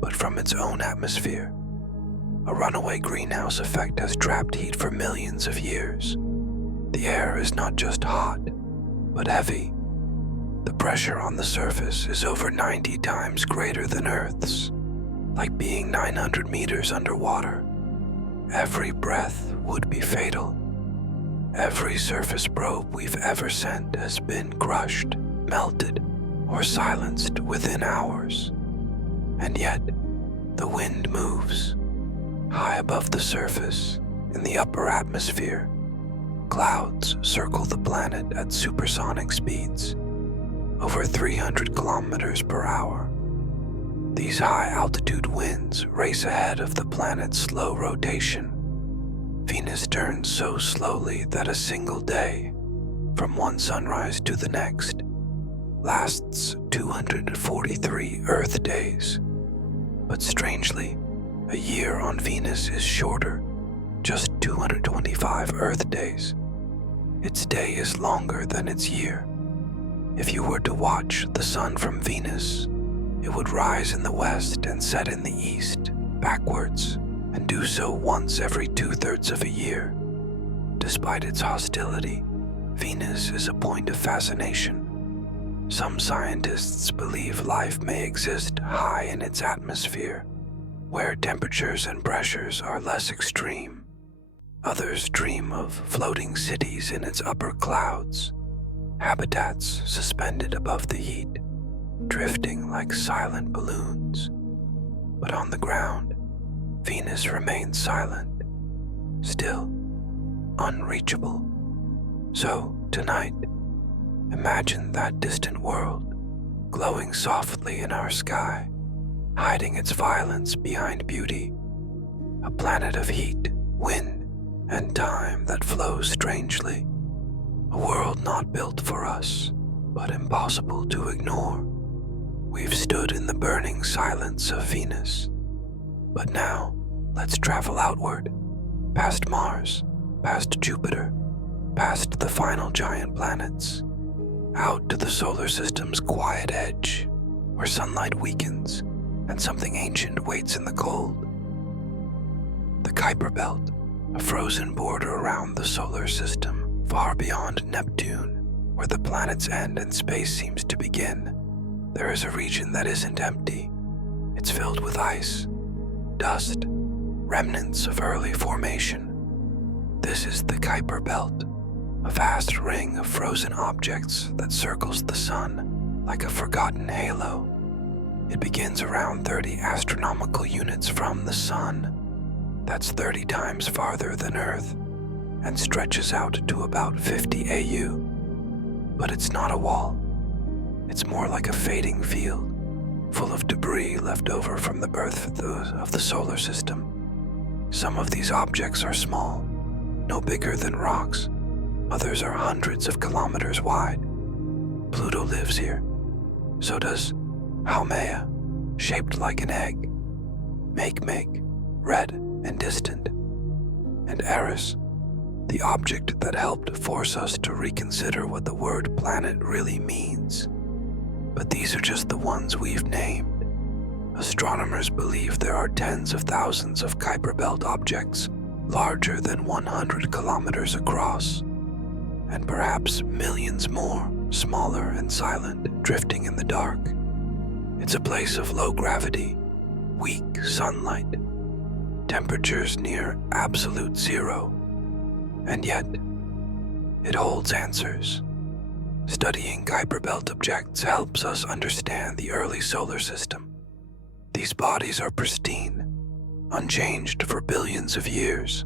but from its own atmosphere. A runaway greenhouse effect has trapped heat for millions of years. The air is not just hot, but heavy. The pressure on the surface is over 90 times greater than Earth's, like being 900 meters underwater. Every breath would be fatal. Every surface probe we've ever sent has been crushed, melted, or silenced within hours. And yet, the wind moves. High above the surface, in the upper atmosphere, clouds circle the planet at supersonic speeds, over 300 kilometers per hour. These high-altitude winds race ahead of the planet's slow rotation. Venus turns so slowly that a single day, from one sunrise to the next, lasts 243 Earth days. But strangely, a year on Venus is shorter, just 225 Earth days. Its day is longer than its year. If you were to watch the sun from Venus, it would rise in the west and set in the east, backwards, and do so once every 2/3 of a year. Despite its hostility, Venus is a point of fascination. Some scientists believe life may exist high in its atmosphere, where temperatures and pressures are less extreme. Others dream of floating cities in its upper clouds, habitats suspended above the heat, drifting like silent balloons. But on the ground, Venus remains silent, still, unreachable. So, tonight, imagine that distant world, glowing softly in our sky, hiding its violence behind beauty. A planet of heat, wind, and time that flows strangely. A world not built for us, but impossible to ignore. We've stood in the burning silence of Venus. But now, let's travel outward, past Mars, past Jupiter, past the final giant planets, out to the solar system's quiet edge, where sunlight weakens and something ancient waits in the cold. The Kuiper Belt, a frozen border around the solar system, far beyond Neptune, where the planets end and space seems to begin. There is a region that isn't empty. It's filled with ice, dust, remnants of early formation. This is the Kuiper Belt, a vast ring of frozen objects that circles the sun like a forgotten halo. It begins around 30 astronomical units from the sun. That's 30 times farther than Earth, and stretches out to about 50 AU. But it's not a wall. It's more like a fading field, full of debris left over from the birth of the solar system. Some of these objects are small, no bigger than rocks. Others are hundreds of kilometers wide. Pluto lives here. So does Haumea, shaped like an egg. Makemake, red and distant. And Eris, the object that helped force us to reconsider what the word planet really means. But these are just the ones we've named. Astronomers believe there are tens of thousands of Kuiper Belt objects larger than 100 kilometers across, and perhaps millions more, smaller and silent, drifting in the dark. It's a place of low gravity, weak sunlight, temperatures near absolute zero, and yet it holds answers. Studying Kuiper Belt objects helps us understand the early solar system. These bodies are pristine, unchanged for billions of years.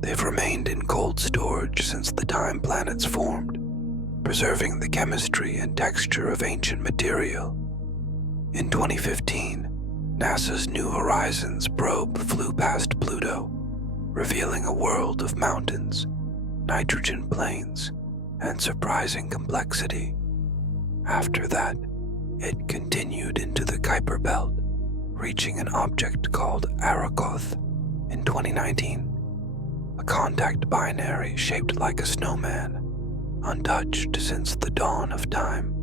They've remained in cold storage since the time planets formed, preserving the chemistry and texture of ancient material. In 2015, NASA's New Horizons probe flew past Pluto, revealing a world of mountains, nitrogen plains, and surprising complexity. After that, it continued into the Kuiper Belt, reaching an object called Arakoth in 2019, a contact binary shaped like a snowman, untouched since the dawn of time.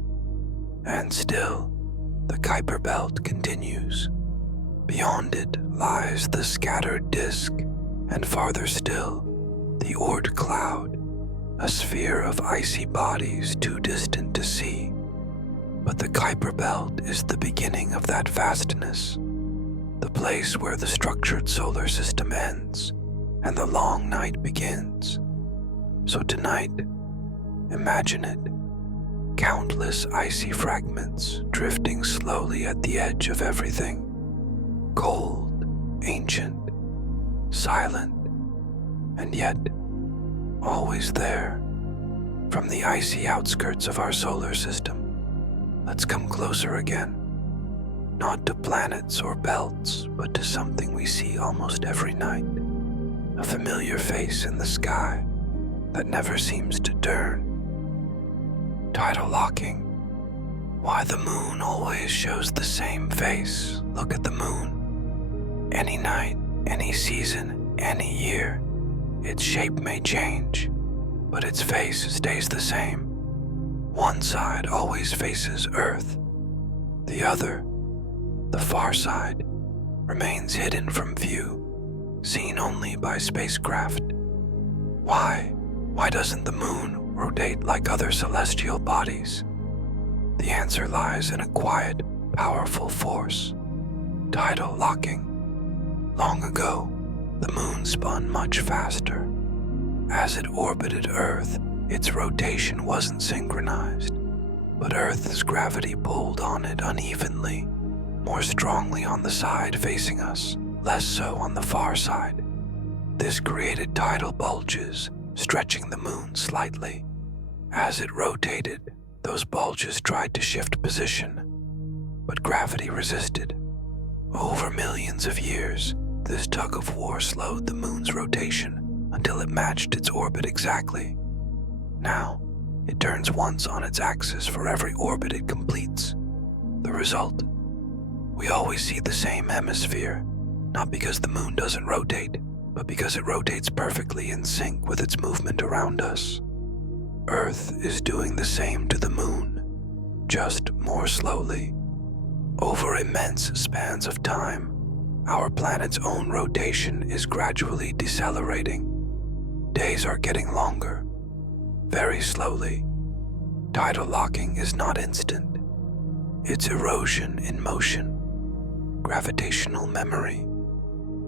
And still, the Kuiper Belt continues. Beyond it lies the scattered disk, and farther still, the Oort cloud, a sphere of icy bodies too distant to see. But the Kuiper Belt is the beginning of that vastness, the place where the structured solar system ends and the long night begins. So tonight, imagine it, countless icy fragments drifting slowly at the edge of everything, cold, ancient, silent, and yet always there. From the icy outskirts of our solar system, let's come closer again. Not to planets or belts, but to something we see almost every night. A familiar face in the sky that never seems to turn. Tidal locking. Why the moon always shows the same face. Look at the moon. Any night, any season, any year, its shape may change, but its face stays the same. One side always faces Earth. The other, the far side, remains hidden from view, seen only by spacecraft. Why? Why doesn't the moon rotate like other celestial bodies? The answer lies in a quiet, powerful force: tidal locking. Long ago, the moon spun much faster. As it orbited Earth, its rotation wasn't synchronized, but Earth's gravity pulled on it unevenly, more strongly on the side facing us, less so on the far side. This created tidal bulges, stretching the moon slightly. As it rotated, those bulges tried to shift position, but gravity resisted. Over millions of years, this tug of war slowed the moon's rotation until it matched its orbit exactly. Now, it turns once on its axis for every orbit it completes. The result? We always see the same hemisphere, not because the moon doesn't rotate, but because it rotates perfectly in sync with its movement around us. Earth is doing the same to the moon, just more slowly. Over immense spans of time, our planet's own rotation is gradually decelerating. Days are getting longer, very slowly. Tidal locking is not instant. It's erosion in motion, gravitational memory.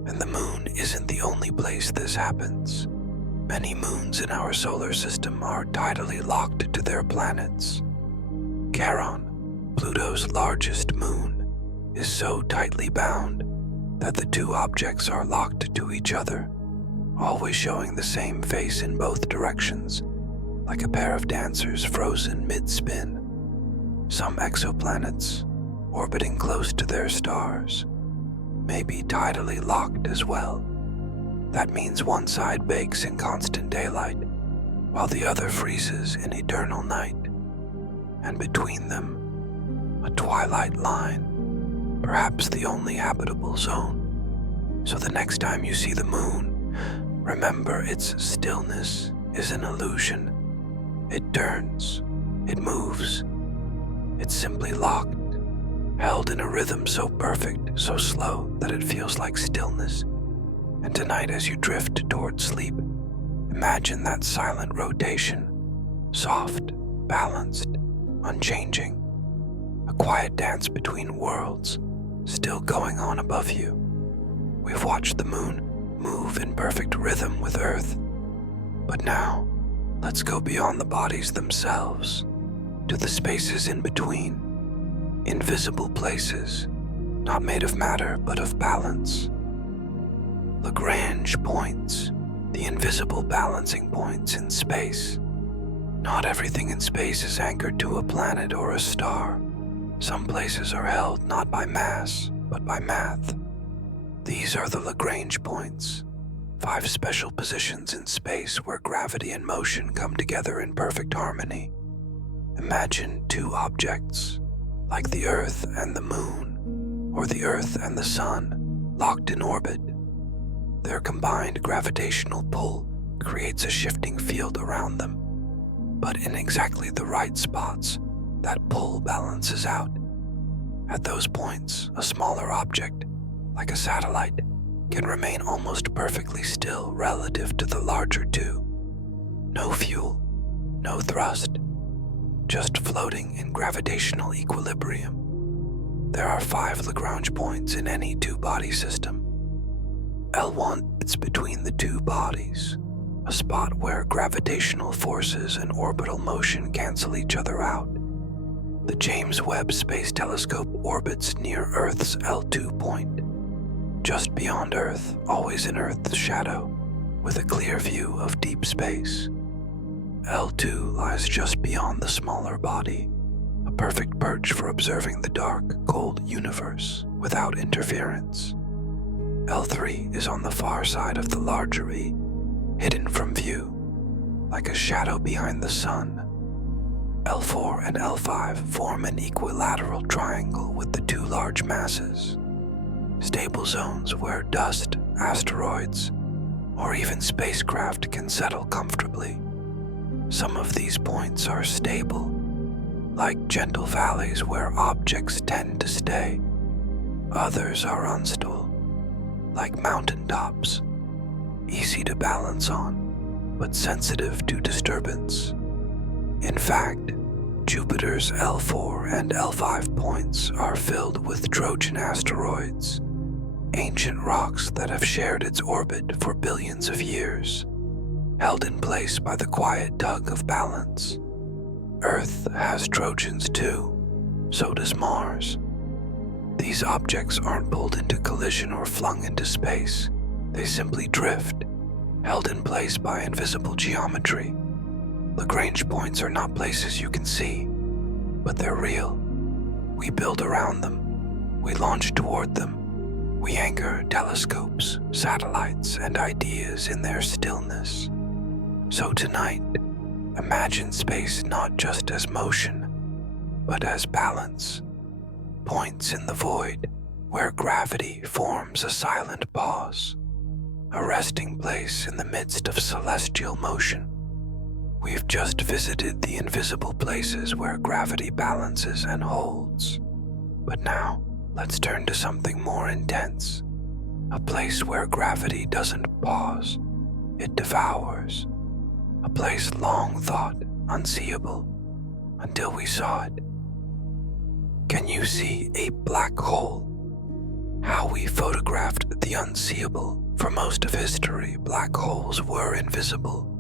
And the moon isn't the only place this happens. Many moons in our solar system are tidally locked to their planets. Charon, Pluto's largest moon, is so tightly bound that the two objects are locked to each other, always showing the same face in both directions, like a pair of dancers frozen mid-spin. Some exoplanets, orbiting close to their stars, may be tidally locked as well, That means one side bakes in constant daylight, while the other freezes in eternal night. And between them, a twilight line, perhaps the only habitable zone. So the next time you see the moon, remember its stillness is an illusion. It turns, it moves, it's simply locked, held in a rhythm so perfect, so slow that it feels like stillness. And tonight as you drift toward sleep, imagine that silent rotation, soft, balanced, unchanging, a quiet dance between worlds, still going on above you. We've watched the moon move in perfect rhythm with Earth, but now, let's go beyond the bodies themselves, to the spaces in between, invisible places, not made of matter but of balance. Lagrange points, the invisible balancing points in space. Not everything in space is anchored to a planet or a star. Some places are held not by mass, but by math. These are the Lagrange points, 5 special positions in space where gravity and motion come together in perfect harmony. Imagine 2 objects, like the Earth and the Moon, or the Earth and the Sun, locked in orbit. Their combined gravitational pull creates a shifting field around them, but in exactly the right spots, that pull balances out. At those points, a smaller object, like a satellite, can remain almost perfectly still relative to the larger 2. No fuel, no thrust, just floating in gravitational equilibrium. There are 5 Lagrange points in any 2-body system. L1 sits between the 2 bodies, a spot where gravitational forces and orbital motion cancel each other out. The James Webb Space Telescope orbits near Earth's L2 point, just beyond Earth, always in Earth's shadow, with a clear view of deep space. L2 lies just beyond the smaller body, a perfect perch for observing the dark, cold universe without interference. L3 is on the far side of the larger E, hidden from view, like a shadow behind the sun. L4 and L5 form an equilateral triangle with the 2 large masses, stable zones where dust, asteroids, or even spacecraft can settle comfortably. Some of these points are stable, like gentle valleys where objects tend to stay. Others are unstable, like mountaintops, easy to balance on, but sensitive to disturbance. In fact, Jupiter's L4 and L5 points are filled with Trojan asteroids, ancient rocks that have shared its orbit for billions of years, held in place by the quiet tug of balance. Earth has Trojans too, so does Mars. These objects aren't pulled into collision or flung into space. They simply drift, held in place by invisible geometry. Lagrange points are not places you can see, but they're real. We build around them. We launch toward them. We anchor telescopes, satellites, and ideas in their stillness. So tonight, imagine space not just as motion, but as balance. Points in the void where gravity forms a silent pause, a resting place in the midst of celestial motion. We've just visited the invisible places where gravity balances and holds. But now, let's turn to something more intense, a place where gravity doesn't pause, it devours, a place long thought unseeable until we saw it. Can you see a black hole? How we photographed the unseeable. For most of history, black holes were invisible,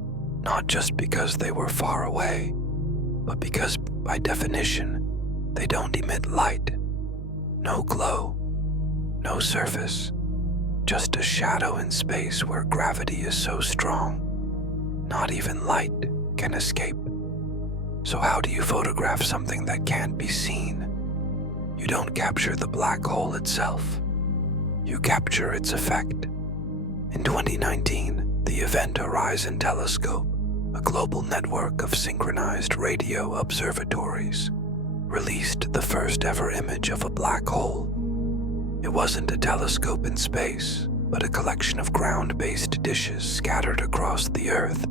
not just because they were far away, but because, by definition, they don't emit light. No glow, no surface, just a shadow in space where gravity is so strong, not even light can escape. So how do you photograph something that can't be seen? You don't capture the black hole itself. You capture its effect. In 2019, the Event Horizon Telescope, a global network of synchronized radio observatories, released the first ever image of a black hole. It wasn't a telescope in space, but a collection of ground-based dishes scattered across the Earth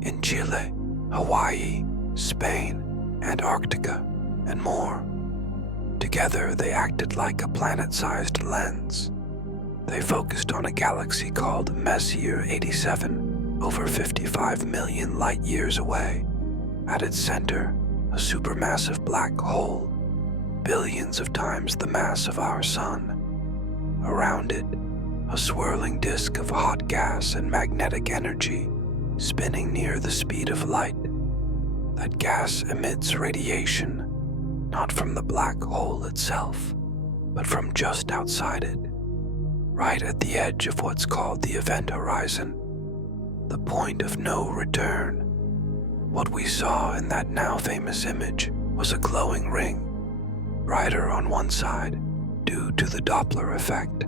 in Chile, Hawaii, Spain, Antarctica, and more. Together, they acted like a planet-sized lens. They focused on a galaxy called Messier 87, over 55 million light-years away. At its center, a supermassive black hole, billions of times the mass of our sun. Around it, a swirling disk of hot gas and magnetic energy, spinning near the speed of light. That gas emits radiation, not from the black hole itself, but from just outside it, right at the edge of what's called the event horizon, the point of no return. What we saw in that now famous image was a glowing ring, brighter on one side due to the Doppler effect,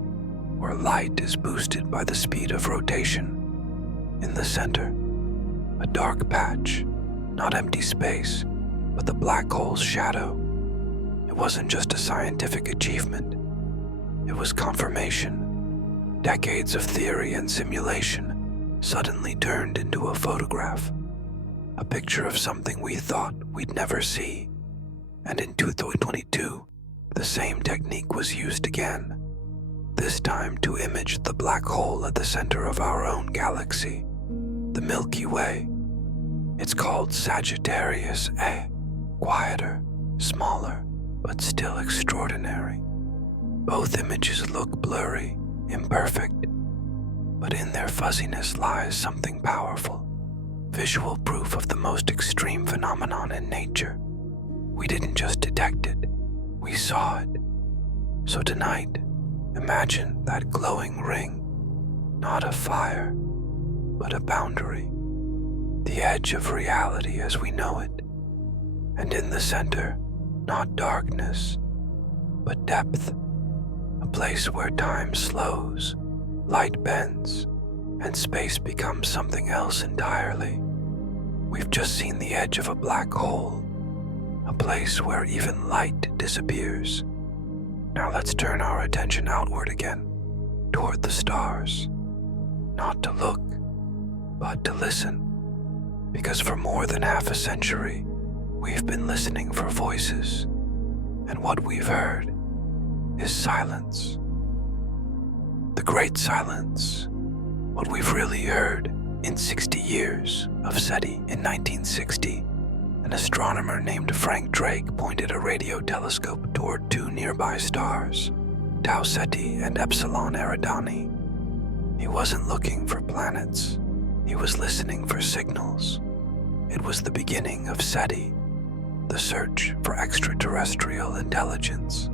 where light is boosted by the speed of rotation. In the center, a dark patch, not empty space, but the black hole's shadow. It wasn't just a scientific achievement. It was confirmation. Decades of theory and simulation suddenly turned into a photograph, a picture of something we thought we'd never see. And in 2022, the same technique was used again, this time to image the black hole at the center of our own galaxy, the Milky Way. It's called Sagittarius A, quieter, smaller, but still extraordinary. Both images look blurry, imperfect, but in their fuzziness lies something powerful, visual proof of the most extreme phenomenon in nature. We didn't just detect it, we saw it. So tonight, imagine that glowing ring, not a fire, but a boundary, the edge of reality as we know it. And in the center, not darkness, but depth, a place where time slows, light bends, and space becomes something else entirely. We've just seen the edge of a black hole, a place where even light disappears. Now let's turn our attention outward again, toward the stars. Not to look, but to listen. Because for more than half a century, we've been listening for voices, and what we've heard is silence. The great silence, what we've really heard in 60 years of SETI. In 1960, an astronomer named Frank Drake pointed a radio telescope toward two nearby stars, Tau Ceti and Epsilon Eridani. He wasn't looking for planets, he was listening for signals. It was the beginning of SETI, the search for extraterrestrial intelligence.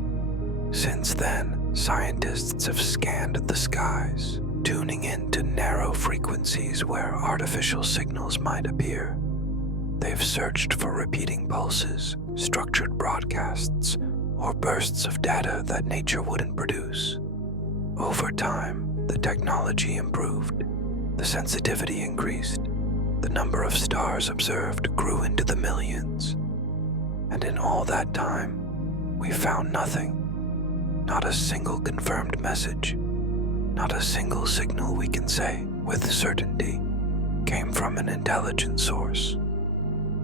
Since then, scientists have scanned the skies, tuning in to narrow frequencies where artificial signals might appear. They've searched for repeating pulses, structured broadcasts, or bursts of data that nature wouldn't produce. Over time, the technology improved, the sensitivity increased, the number of stars observed grew into the millions. And in all that time, we found nothing. Not a single confirmed message, not a single signal we can say with certainty came from an intelligent source.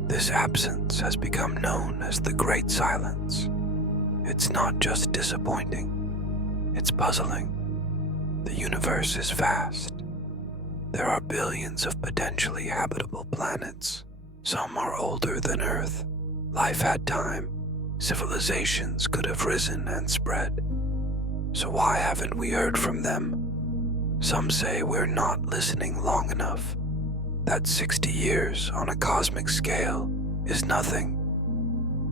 This absence has become known as the Great Silence. It's not just disappointing, it's puzzling. The universe is vast. There are billions of potentially habitable planets. Some are older than Earth. Life had time. Civilizations could have risen and spread. So why haven't we heard from them? Some say we're not listening long enough. That 60 years on a cosmic scale is nothing.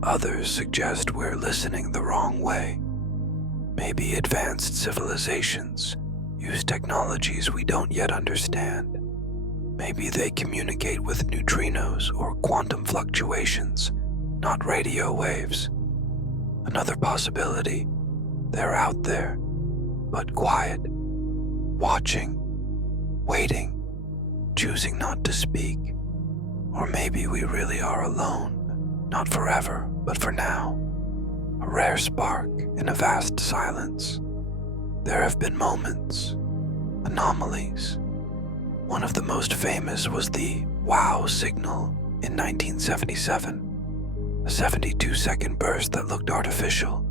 Others suggest we're listening the wrong way. Maybe advanced civilizations use technologies we don't yet understand. Maybe they communicate with neutrinos or quantum fluctuations, not radio waves. Another possibility, they're out there, but quiet, watching, waiting, choosing not to speak. Or maybe we really are alone, not forever, but for now. A rare spark in a vast silence. There have been moments, anomalies. One of the most famous was the wow signal in 1977, a 72-second burst that looked artificial,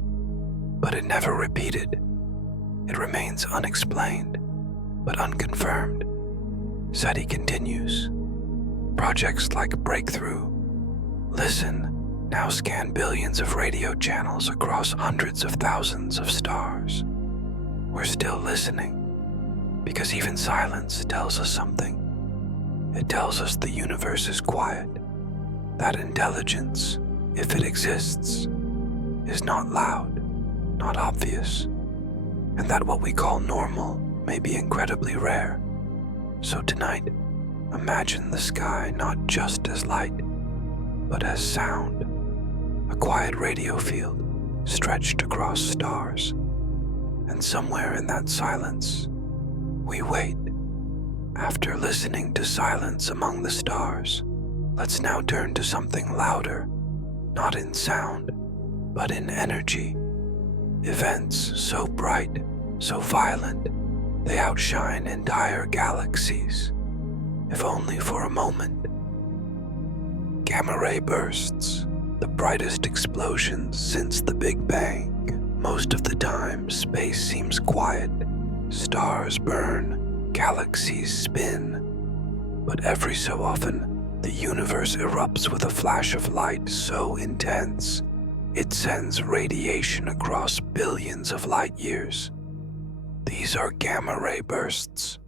but it never repeated. It remains unexplained, but unconfirmed. SETI continues. Projects like Breakthrough, Listen, now scan billions of radio channels across hundreds of thousands of stars. We're still listening, because even silence tells us something. It tells us the universe is quiet, that intelligence, if it exists, is not loud, not obvious, and that what we call normal may be incredibly rare. So tonight, imagine the sky not just as light, but as sound, a quiet radio field stretched across stars. And somewhere in that silence, we wait. After listening to silence among the stars, let's now turn to something louder, not in sound, but in energy. Events so bright, so violent, they outshine entire galaxies, if only for a moment. Gamma ray bursts, the brightest explosions since the Big Bang. Most of the time, space seems quiet. Stars burn, galaxies spin. But every so often, the universe erupts with a flash of light so intense, it sends radiation across billions of light years. These are gamma ray bursts,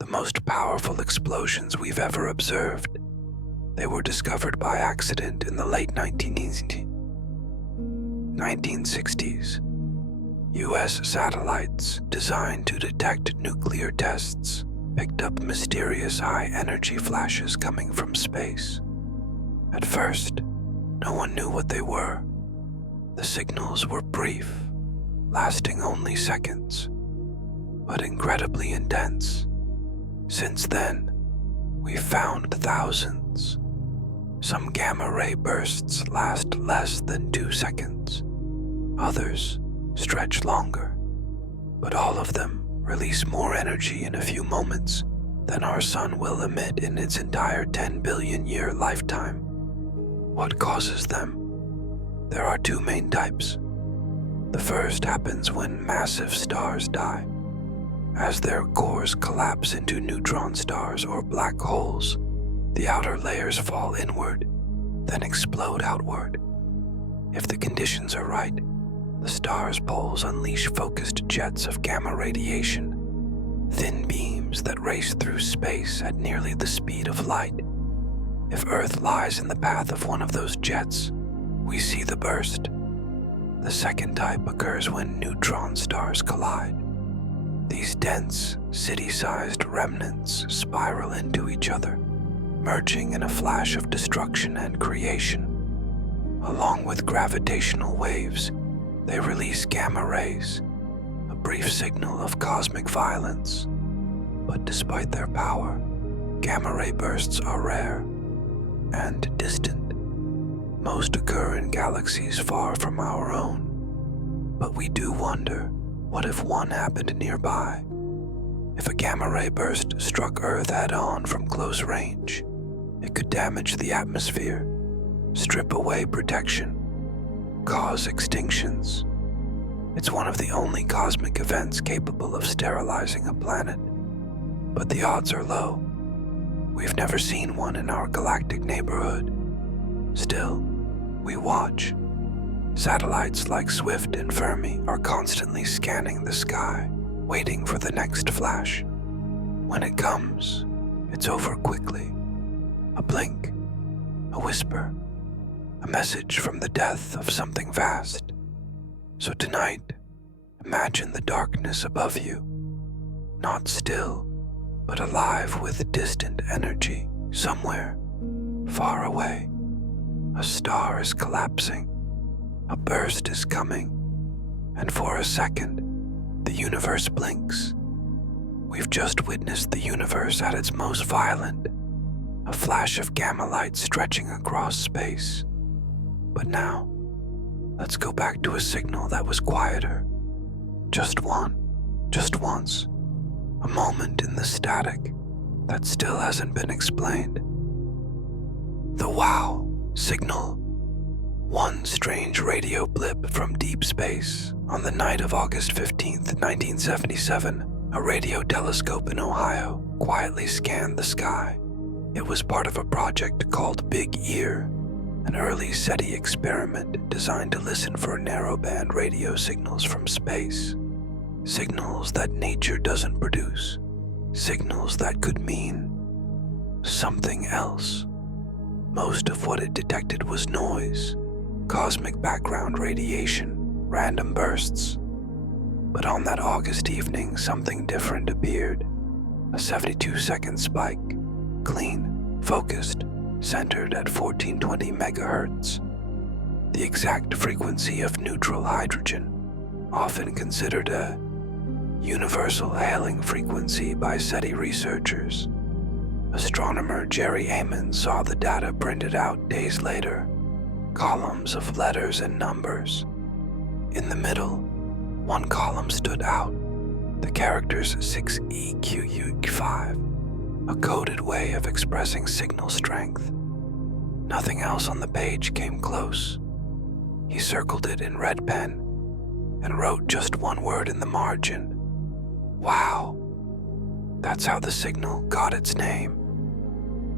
the most powerful explosions we've ever observed. They were discovered by accident in the late 1960s. US satellites designed to detect nuclear tests picked up mysterious high-energy flashes coming from space. At first, no one knew what they were. The signals were brief, lasting only seconds, but incredibly intense. Since then, we've found thousands. Some gamma ray bursts last less than 2 seconds. Others stretch longer, but all of them release more energy in a few moments than our sun will emit in its entire 10 billion year lifetime. What causes them? There are 2 main types. The first happens when massive stars die. As their cores collapse into neutron stars or black holes, the outer layers fall inward, then explode outward. If the conditions are right, the star's poles unleash focused jets of gamma radiation, thin beams that race through space at nearly the speed of light. If Earth lies in the path of one of those jets, we see the burst. The second type occurs when neutron stars collide. These dense, city-sized remnants spiral into each other, merging in a flash of destruction and creation. Along with gravitational waves, they release gamma rays, a brief signal of cosmic violence. But despite their power, gamma ray bursts are rare and distant. Most occur in galaxies far from our own. But we do wonder, what if one happened nearby? If a gamma ray burst struck Earth head-on from close range, it could damage the atmosphere, strip away protection, cause extinctions. It's one of the only cosmic events capable of sterilizing a planet, but the odds are low. We've never seen one in our galactic neighborhood. Still, we watch. Satellites like Swift and Fermi are constantly scanning the sky, waiting for the next flash. When it comes, it's over quickly. A blink, a whisper, a message from the death of something vast. So tonight, imagine the darkness above you, not still, but alive with distant energy. Somewhere, far away, a star is collapsing, a burst is coming, and for a second, the universe blinks. We've just witnessed the universe at its most violent, a flash of gamma light stretching across space. But now, let's go back to a signal that was quieter. Just once, a moment in the static that still hasn't been explained. The wow signal. One strange radio blip from deep space. On the night of August 15th, 1977, a radio telescope in Ohio quietly scanned the sky. It was part of a project called Big Ear, an early SETI experiment designed to listen for narrowband radio signals from space. Signals that nature doesn't produce. Signals that could mean something else. Most of what it detected was noise, cosmic background radiation, random bursts. But on that August evening, something different appeared. A 72-second spike, clean, focused, centered at 1420 megahertz. The exact frequency of neutral hydrogen, often considered a universal hailing frequency by SETI researchers. Astronomer Jerry Amon saw the data printed out days later, columns of letters and numbers. In the middle, one column stood out, the characters 6EQU5, a coded way of expressing signal strength. Nothing else on the page came close. He circled it in red pen and wrote just one word in the margin. Wow. That's how the signal got its name.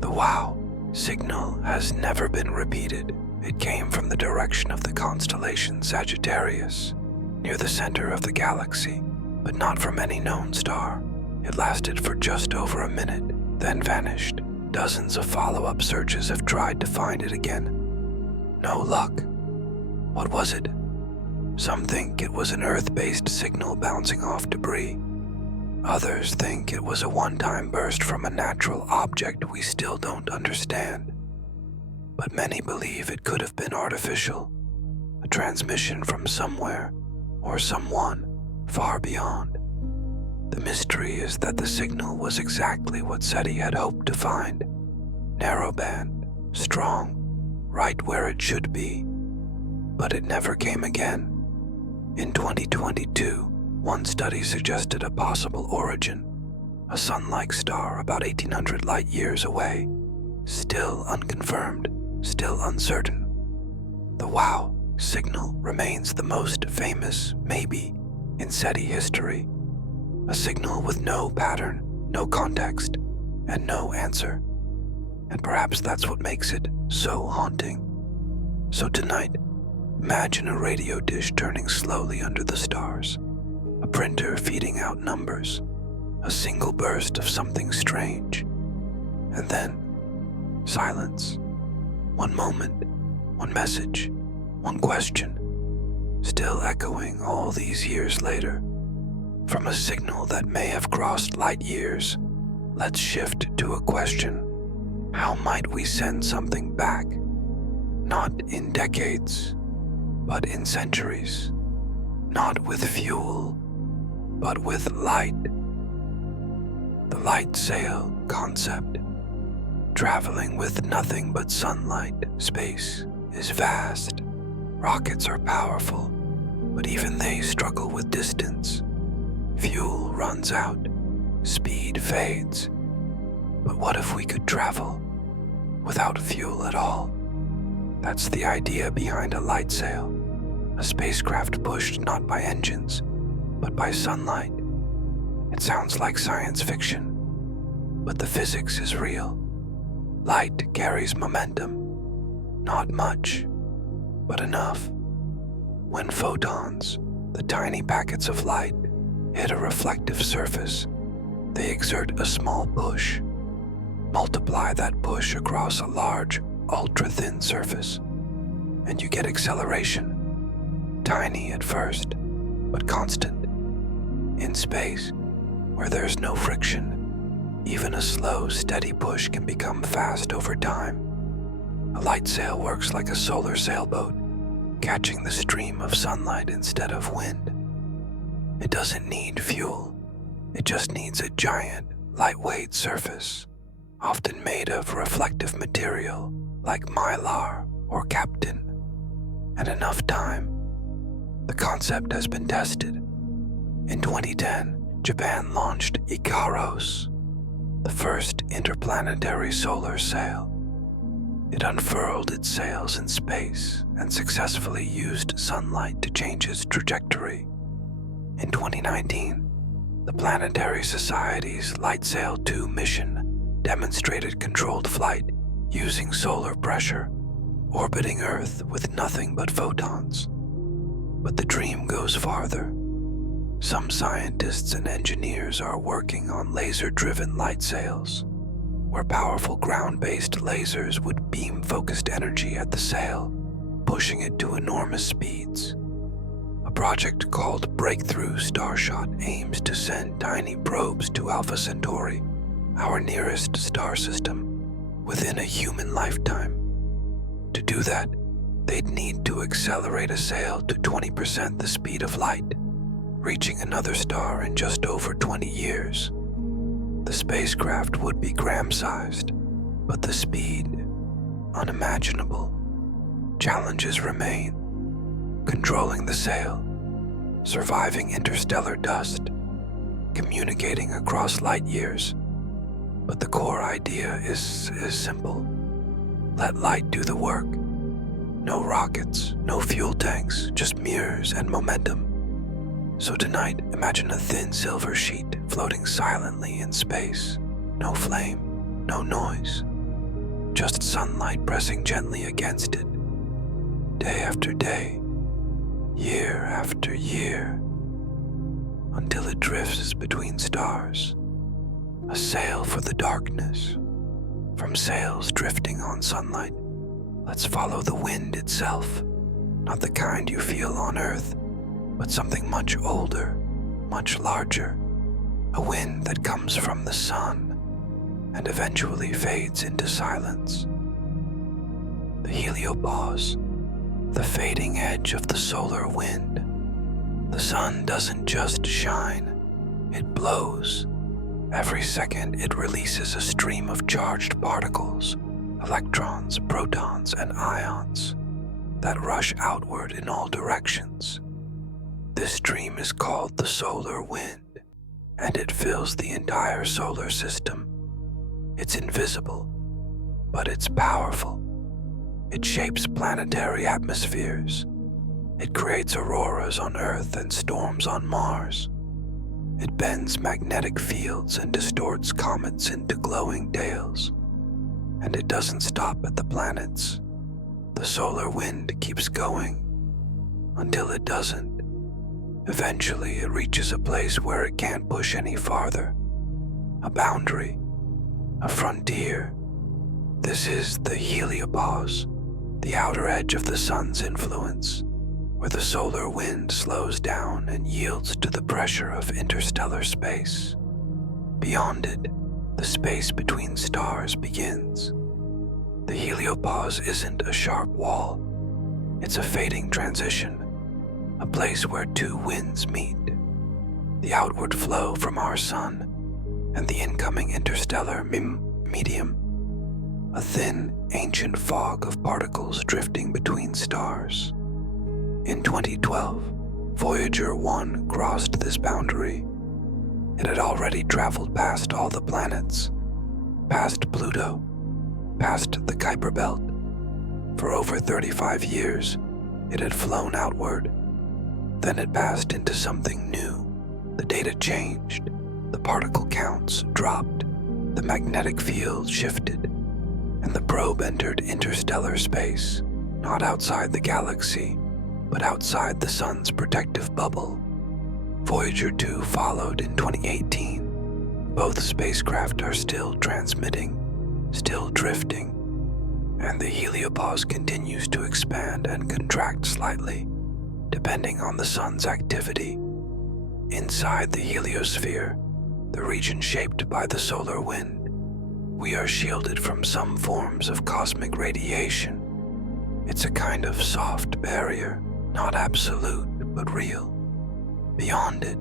The wow signal has never been repeated. It came from the direction of the constellation Sagittarius, near the center of the galaxy, but not from any known star. It lasted for just over a minute, then vanished. Dozens of follow-up searches have tried to find it again. No luck. What was it? Some think it was an Earth-based signal bouncing off debris. Others think it was a one-time burst from a natural object we still don't understand. But many believe it could have been artificial, a transmission from somewhere or someone far beyond. The mystery is that the signal was exactly what SETI had hoped to find. Narrowband, strong, right where it should be. But it never came again. In 2022, one study suggested a possible origin, a sun-like star about 1,800 light-years away, still unconfirmed, still uncertain. The WOW signal remains the most famous, maybe, in SETI history. A signal with no pattern, no context, and no answer. And perhaps that's what makes it so haunting. So tonight, imagine a radio dish turning slowly under the stars, a printer feeding out numbers, a single burst of something strange, and then silence. One moment, one message, one question, still echoing all these years later. From a signal that may have crossed light years, let's shift to a question. How might we send something back? Not in decades, but in centuries. Not with fuel, but with light. The light sail concept. Traveling with nothing but sunlight, space is vast. Rockets are powerful, but even they struggle with distance. Fuel runs out, speed fades. But what if we could travel without fuel at all? That's the idea behind a light sail, a spacecraft pushed not by engines, but by sunlight. It sounds like science fiction, but the physics is real. Light carries momentum, not much, but enough. When photons, the tiny packets of light, hit a reflective surface, they exert a small push. Multiply that push across a large, ultra-thin surface, and you get acceleration. Tiny at first, but constant. In space, where there's no friction, even a slow, steady push can become fast over time. A light sail works like a solar sailboat, catching the stream of sunlight instead of wind. It doesn't need fuel. It just needs a giant, lightweight surface, often made of reflective material like mylar or captain, and enough time. The concept has been tested. In 2010, Japan launched Ikaros, the first interplanetary solar sail. It unfurled its sails in space and successfully used sunlight to change its trajectory. In 2019, the Planetary Society's LightSail 2 mission demonstrated controlled flight using solar pressure, orbiting Earth with nothing but photons. But the dream goes farther. Some scientists and engineers are working on laser-driven light sails, where powerful ground-based lasers would beam focused energy at the sail, pushing it to enormous speeds. A project called Breakthrough Starshot aims to send tiny probes to Alpha Centauri, our nearest star system, within a human lifetime. To do that, they'd need to accelerate a sail to 20% the speed of light, reaching another star in just over 20 years. The spacecraft would be gram-sized, but the speed, unimaginable. Challenges remain: controlling the sail, surviving interstellar dust, communicating across light years. But the core idea is simple. Let light do the work. No rockets, no fuel tanks, just mirrors and momentum. So tonight, imagine a thin silver sheet floating silently in space. No flame, no noise. Just sunlight pressing gently against it. Day after day, year after year, until it drifts between stars. A sail for the darkness. From sails drifting on sunlight, let's follow the wind itself. Not the kind you feel on Earth, but something much older, much larger. A wind that comes from the sun and eventually fades into silence. The heliopause, the fading edge of the solar wind. The sun doesn't just shine, it blows. Every second it releases a stream of charged particles, electrons, protons, and ions that rush outward in all directions. This stream is called the solar wind, and it fills the entire solar system. It's invisible, but it's powerful. It shapes planetary atmospheres. It creates auroras on Earth and storms on Mars. It bends magnetic fields and distorts comets into glowing tails. And it doesn't stop at the planets. The solar wind keeps going until it doesn't. Eventually, it reaches a place where it can't push any farther. A boundary, a frontier. This is the heliopause, the outer edge of the sun's influence, where the solar wind slows down and yields to the pressure of interstellar space. Beyond it, the space between stars begins. The heliopause isn't a sharp wall. It's a fading transition, a place where two winds meet. The outward flow from our sun and the incoming interstellar medium. A thin, ancient fog of particles drifting between stars. In 2012, Voyager 1 crossed this boundary. It had already traveled past all the planets, past Pluto, past the Kuiper Belt. For over 35 years, it had flown outward. Then it passed into something new. The data changed, the particle counts dropped, the magnetic field shifted, and the probe entered interstellar space, not outside the galaxy, but outside the sun's protective bubble. Voyager 2 followed in 2018. Both spacecraft are still transmitting, still drifting, and the heliopause continues to expand and contract slightly, depending on the sun's activity. Inside the heliosphere, the region shaped by the solar wind, we are shielded from some forms of cosmic radiation. It's a kind of soft barrier, not absolute, but real. Beyond it,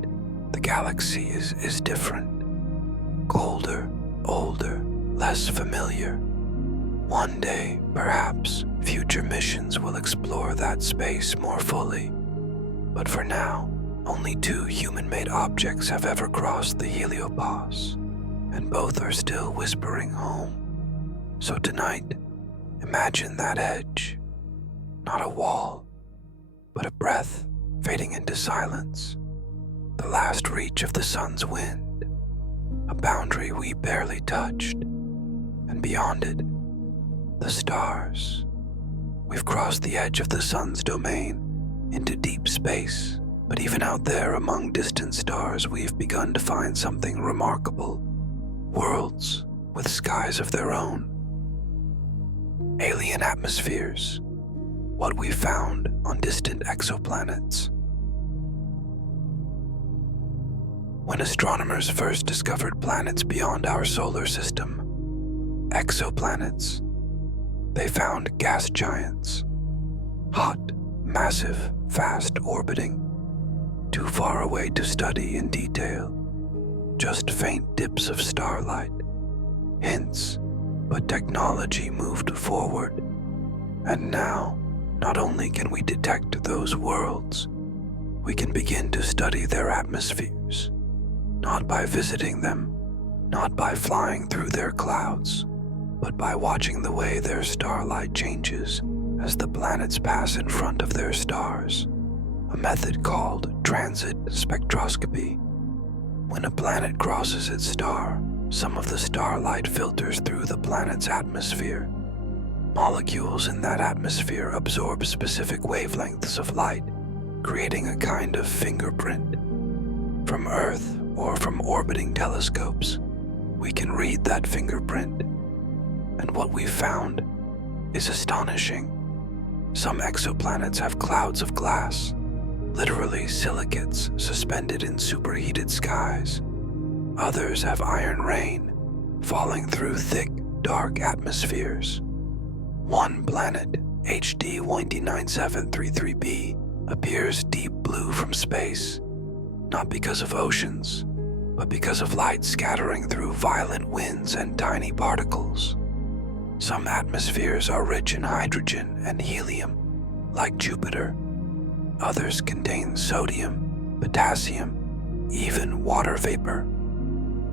The galaxy is different. Colder, older, less familiar. One day, perhaps, future missions will explore that space more fully. But for now, only 2 human-made objects have ever crossed the heliopause, and both are still whispering home. So tonight, imagine that edge. Not a wall, but a breath fading into silence. The last reach of the sun's wind, a boundary we barely touched, and beyond it, the stars. We've crossed the edge of the sun's domain into deep space, but even out there among distant stars, we've begun to find something remarkable. Worlds with skies of their own. Alien atmospheres. What we found on distant exoplanets. When astronomers first discovered planets beyond our solar system, exoplanets, they found gas giants. Hot, massive, fast orbiting, too far away to study in detail. Just faint dips of starlight, hints, but technology moved forward. And now, not only can we detect those worlds, we can begin to study their atmospheres, not by visiting them, not by flying through their clouds, but by watching the way their starlight changes as the planets pass in front of their stars, a method called transit spectroscopy. When a planet crosses its star, some of the starlight filters through the planet's atmosphere. Molecules in that atmosphere absorb specific wavelengths of light, creating a kind of fingerprint. From Earth or from orbiting telescopes, we can read that fingerprint. And what we've found is astonishing. Some exoplanets have clouds of glass, literally silicates suspended in superheated skies. Others have iron rain, falling through thick, dark atmospheres. One planet, HD 19733b, appears deep blue from space, not because of oceans, but because of light scattering through violent winds and tiny particles. Some atmospheres are rich in hydrogen and helium, like Jupiter. Others contain sodium, potassium, even water vapor.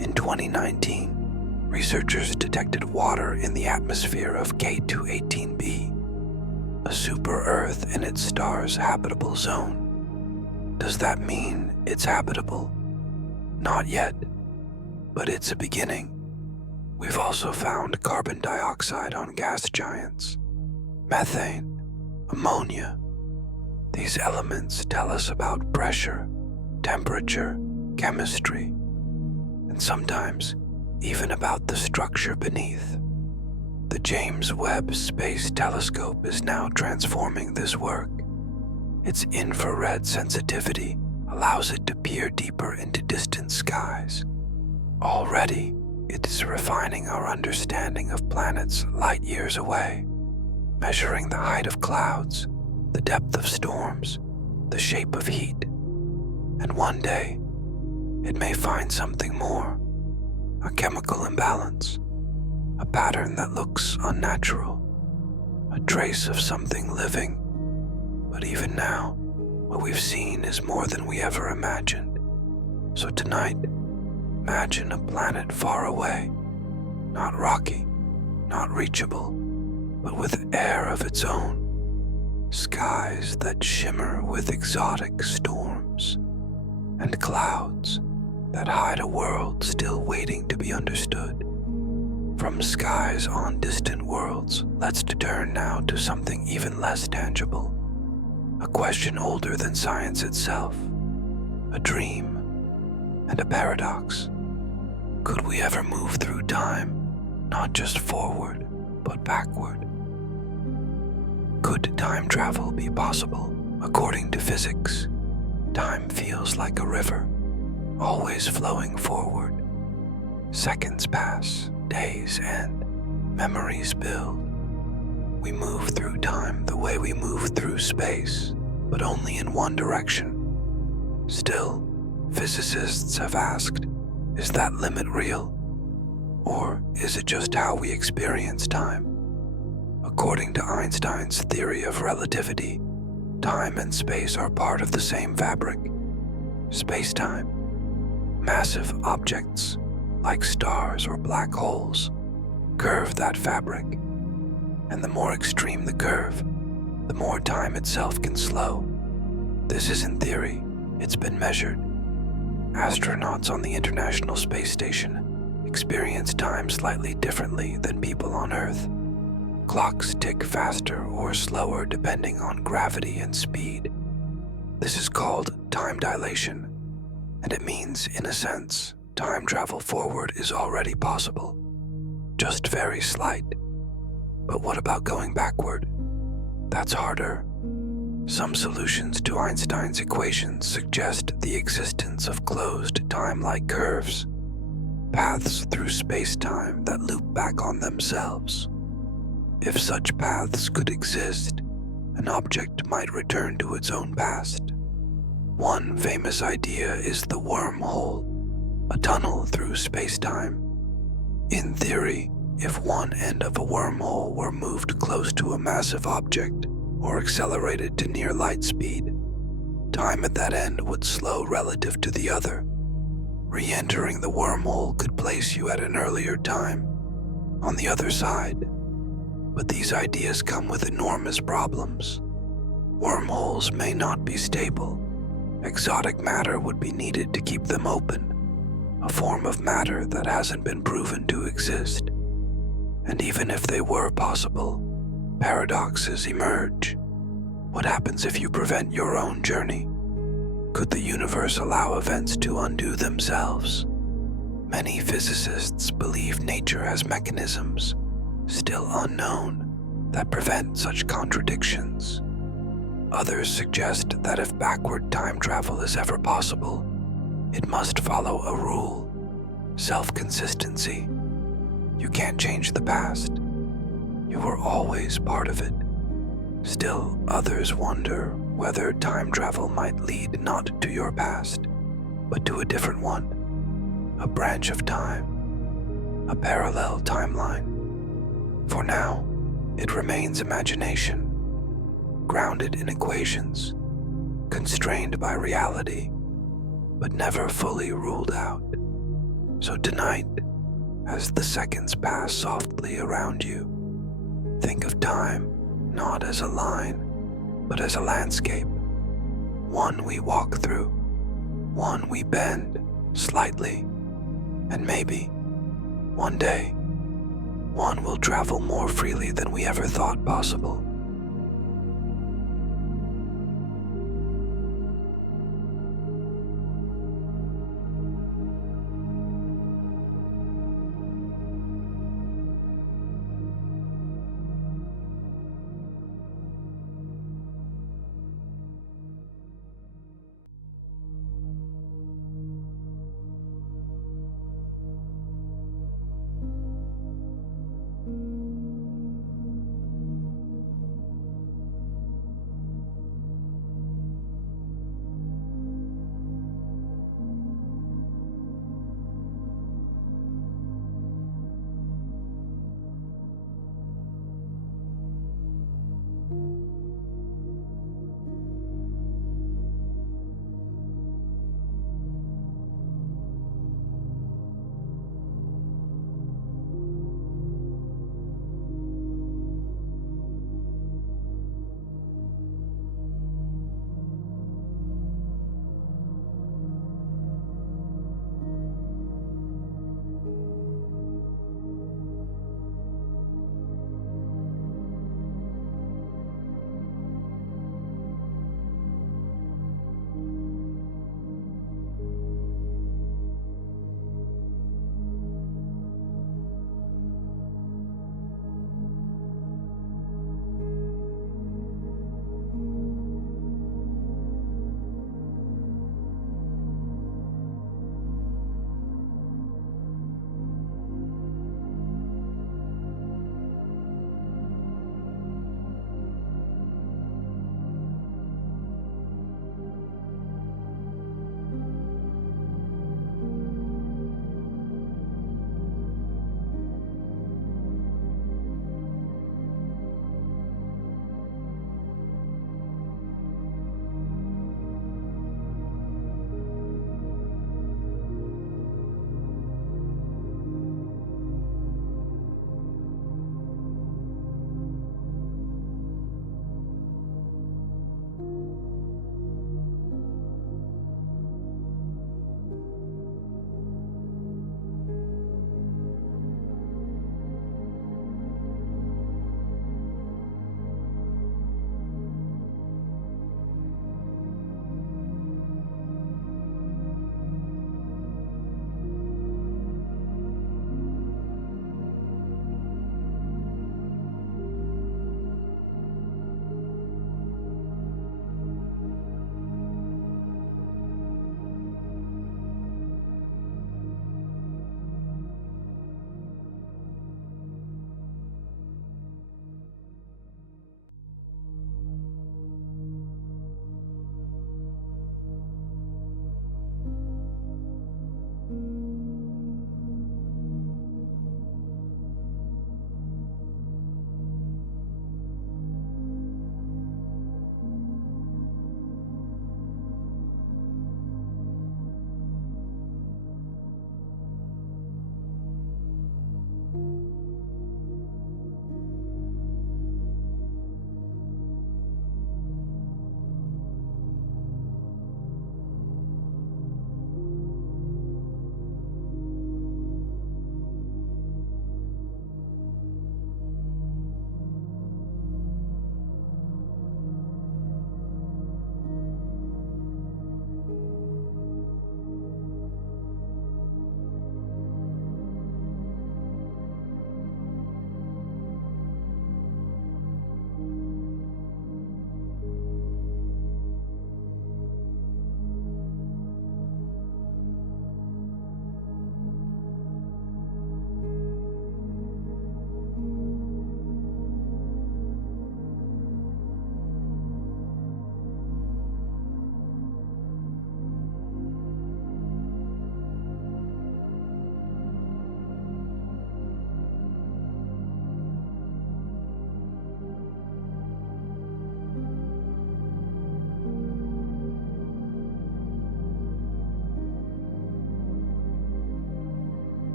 In 2019, researchers detected water in the atmosphere of K218b, a super-Earth in its star's habitable zone. Does that mean it's habitable? Not yet, but it's a beginning. We've also found carbon dioxide on gas giants, methane, ammonia. These elements tell us about pressure, temperature, chemistry, and sometimes even about the structure beneath. The James Webb Space Telescope is now transforming this work. Its infrared sensitivity allows it to peer deeper into distant skies. Already, it is refining our understanding of planets light years away, measuring the height of clouds, the depth of storms, the shape of heat. And one day, it may find something more, a chemical imbalance, a pattern that looks unnatural, a trace of something living. But even now, what we've seen is more than we ever imagined. So tonight, imagine a planet far away, not rocky, not reachable, but with air of its own, skies that shimmer with exotic storms, and clouds that hide a world still waiting to be understood. From skies on distant worlds, let's turn now to something even less tangible, a question older than science itself, a dream, and a paradox. Could we ever move through time, not just forward, but backward? Could time travel be possible? According to physics, time feels like a river, always flowing forward. Seconds pass, days end, memories build. We move through time the way we move through space, but only in one direction. Still, Physicists have asked, is that limit real? Or is it just how we experience time? According to Einstein's theory of relativity, time and space are part of the same fabric, space-time. Massive objects, like stars or black holes, curve that fabric, and the more extreme the curve, the more time itself can slow. This isn't theory, it's been measured. Astronauts on the International Space Station experience time slightly differently than people on Earth. Clocks tick faster or slower depending on gravity and speed. This is called time dilation, and it means, in a sense, time travel forward is already possible, just very slight. But what about going backward? That's harder. Some solutions to Einstein's equations suggest the existence of closed time-like curves, paths through space-time that loop back on themselves. If such paths could exist, an object might return to its own past. One famous idea is the wormhole, a tunnel through space-time. In theory, if one end of a wormhole were moved close to a massive object or accelerated to near light speed, time at that end would slow relative to the other. Re-entering the wormhole could place you at an earlier time, on the other side. But these ideas come with enormous problems. Wormholes may not be stable. Exotic matter would be needed to keep them open, a form of matter that hasn't been proven to exist. And even if they were possible, paradoxes emerge. What happens if you prevent your own journey? Could the universe allow events to undo themselves? Many physicists believe nature has mechanisms, still unknown, that prevent such contradictions. Others suggest that if backward time travel is ever possible, it must follow a rule: self-consistency. You can't change the past. You were always part of it. Still, others wonder whether time travel might lead not to your past, but to a different one, a branch of time, a parallel timeline. For now, it remains imagination, grounded in equations, constrained by reality, but never fully ruled out. So tonight, as the seconds pass softly around you, think of time not as a line, but as a landscape, one we walk through, one we bend slightly, and maybe, one day, one will travel more freely than we ever thought possible.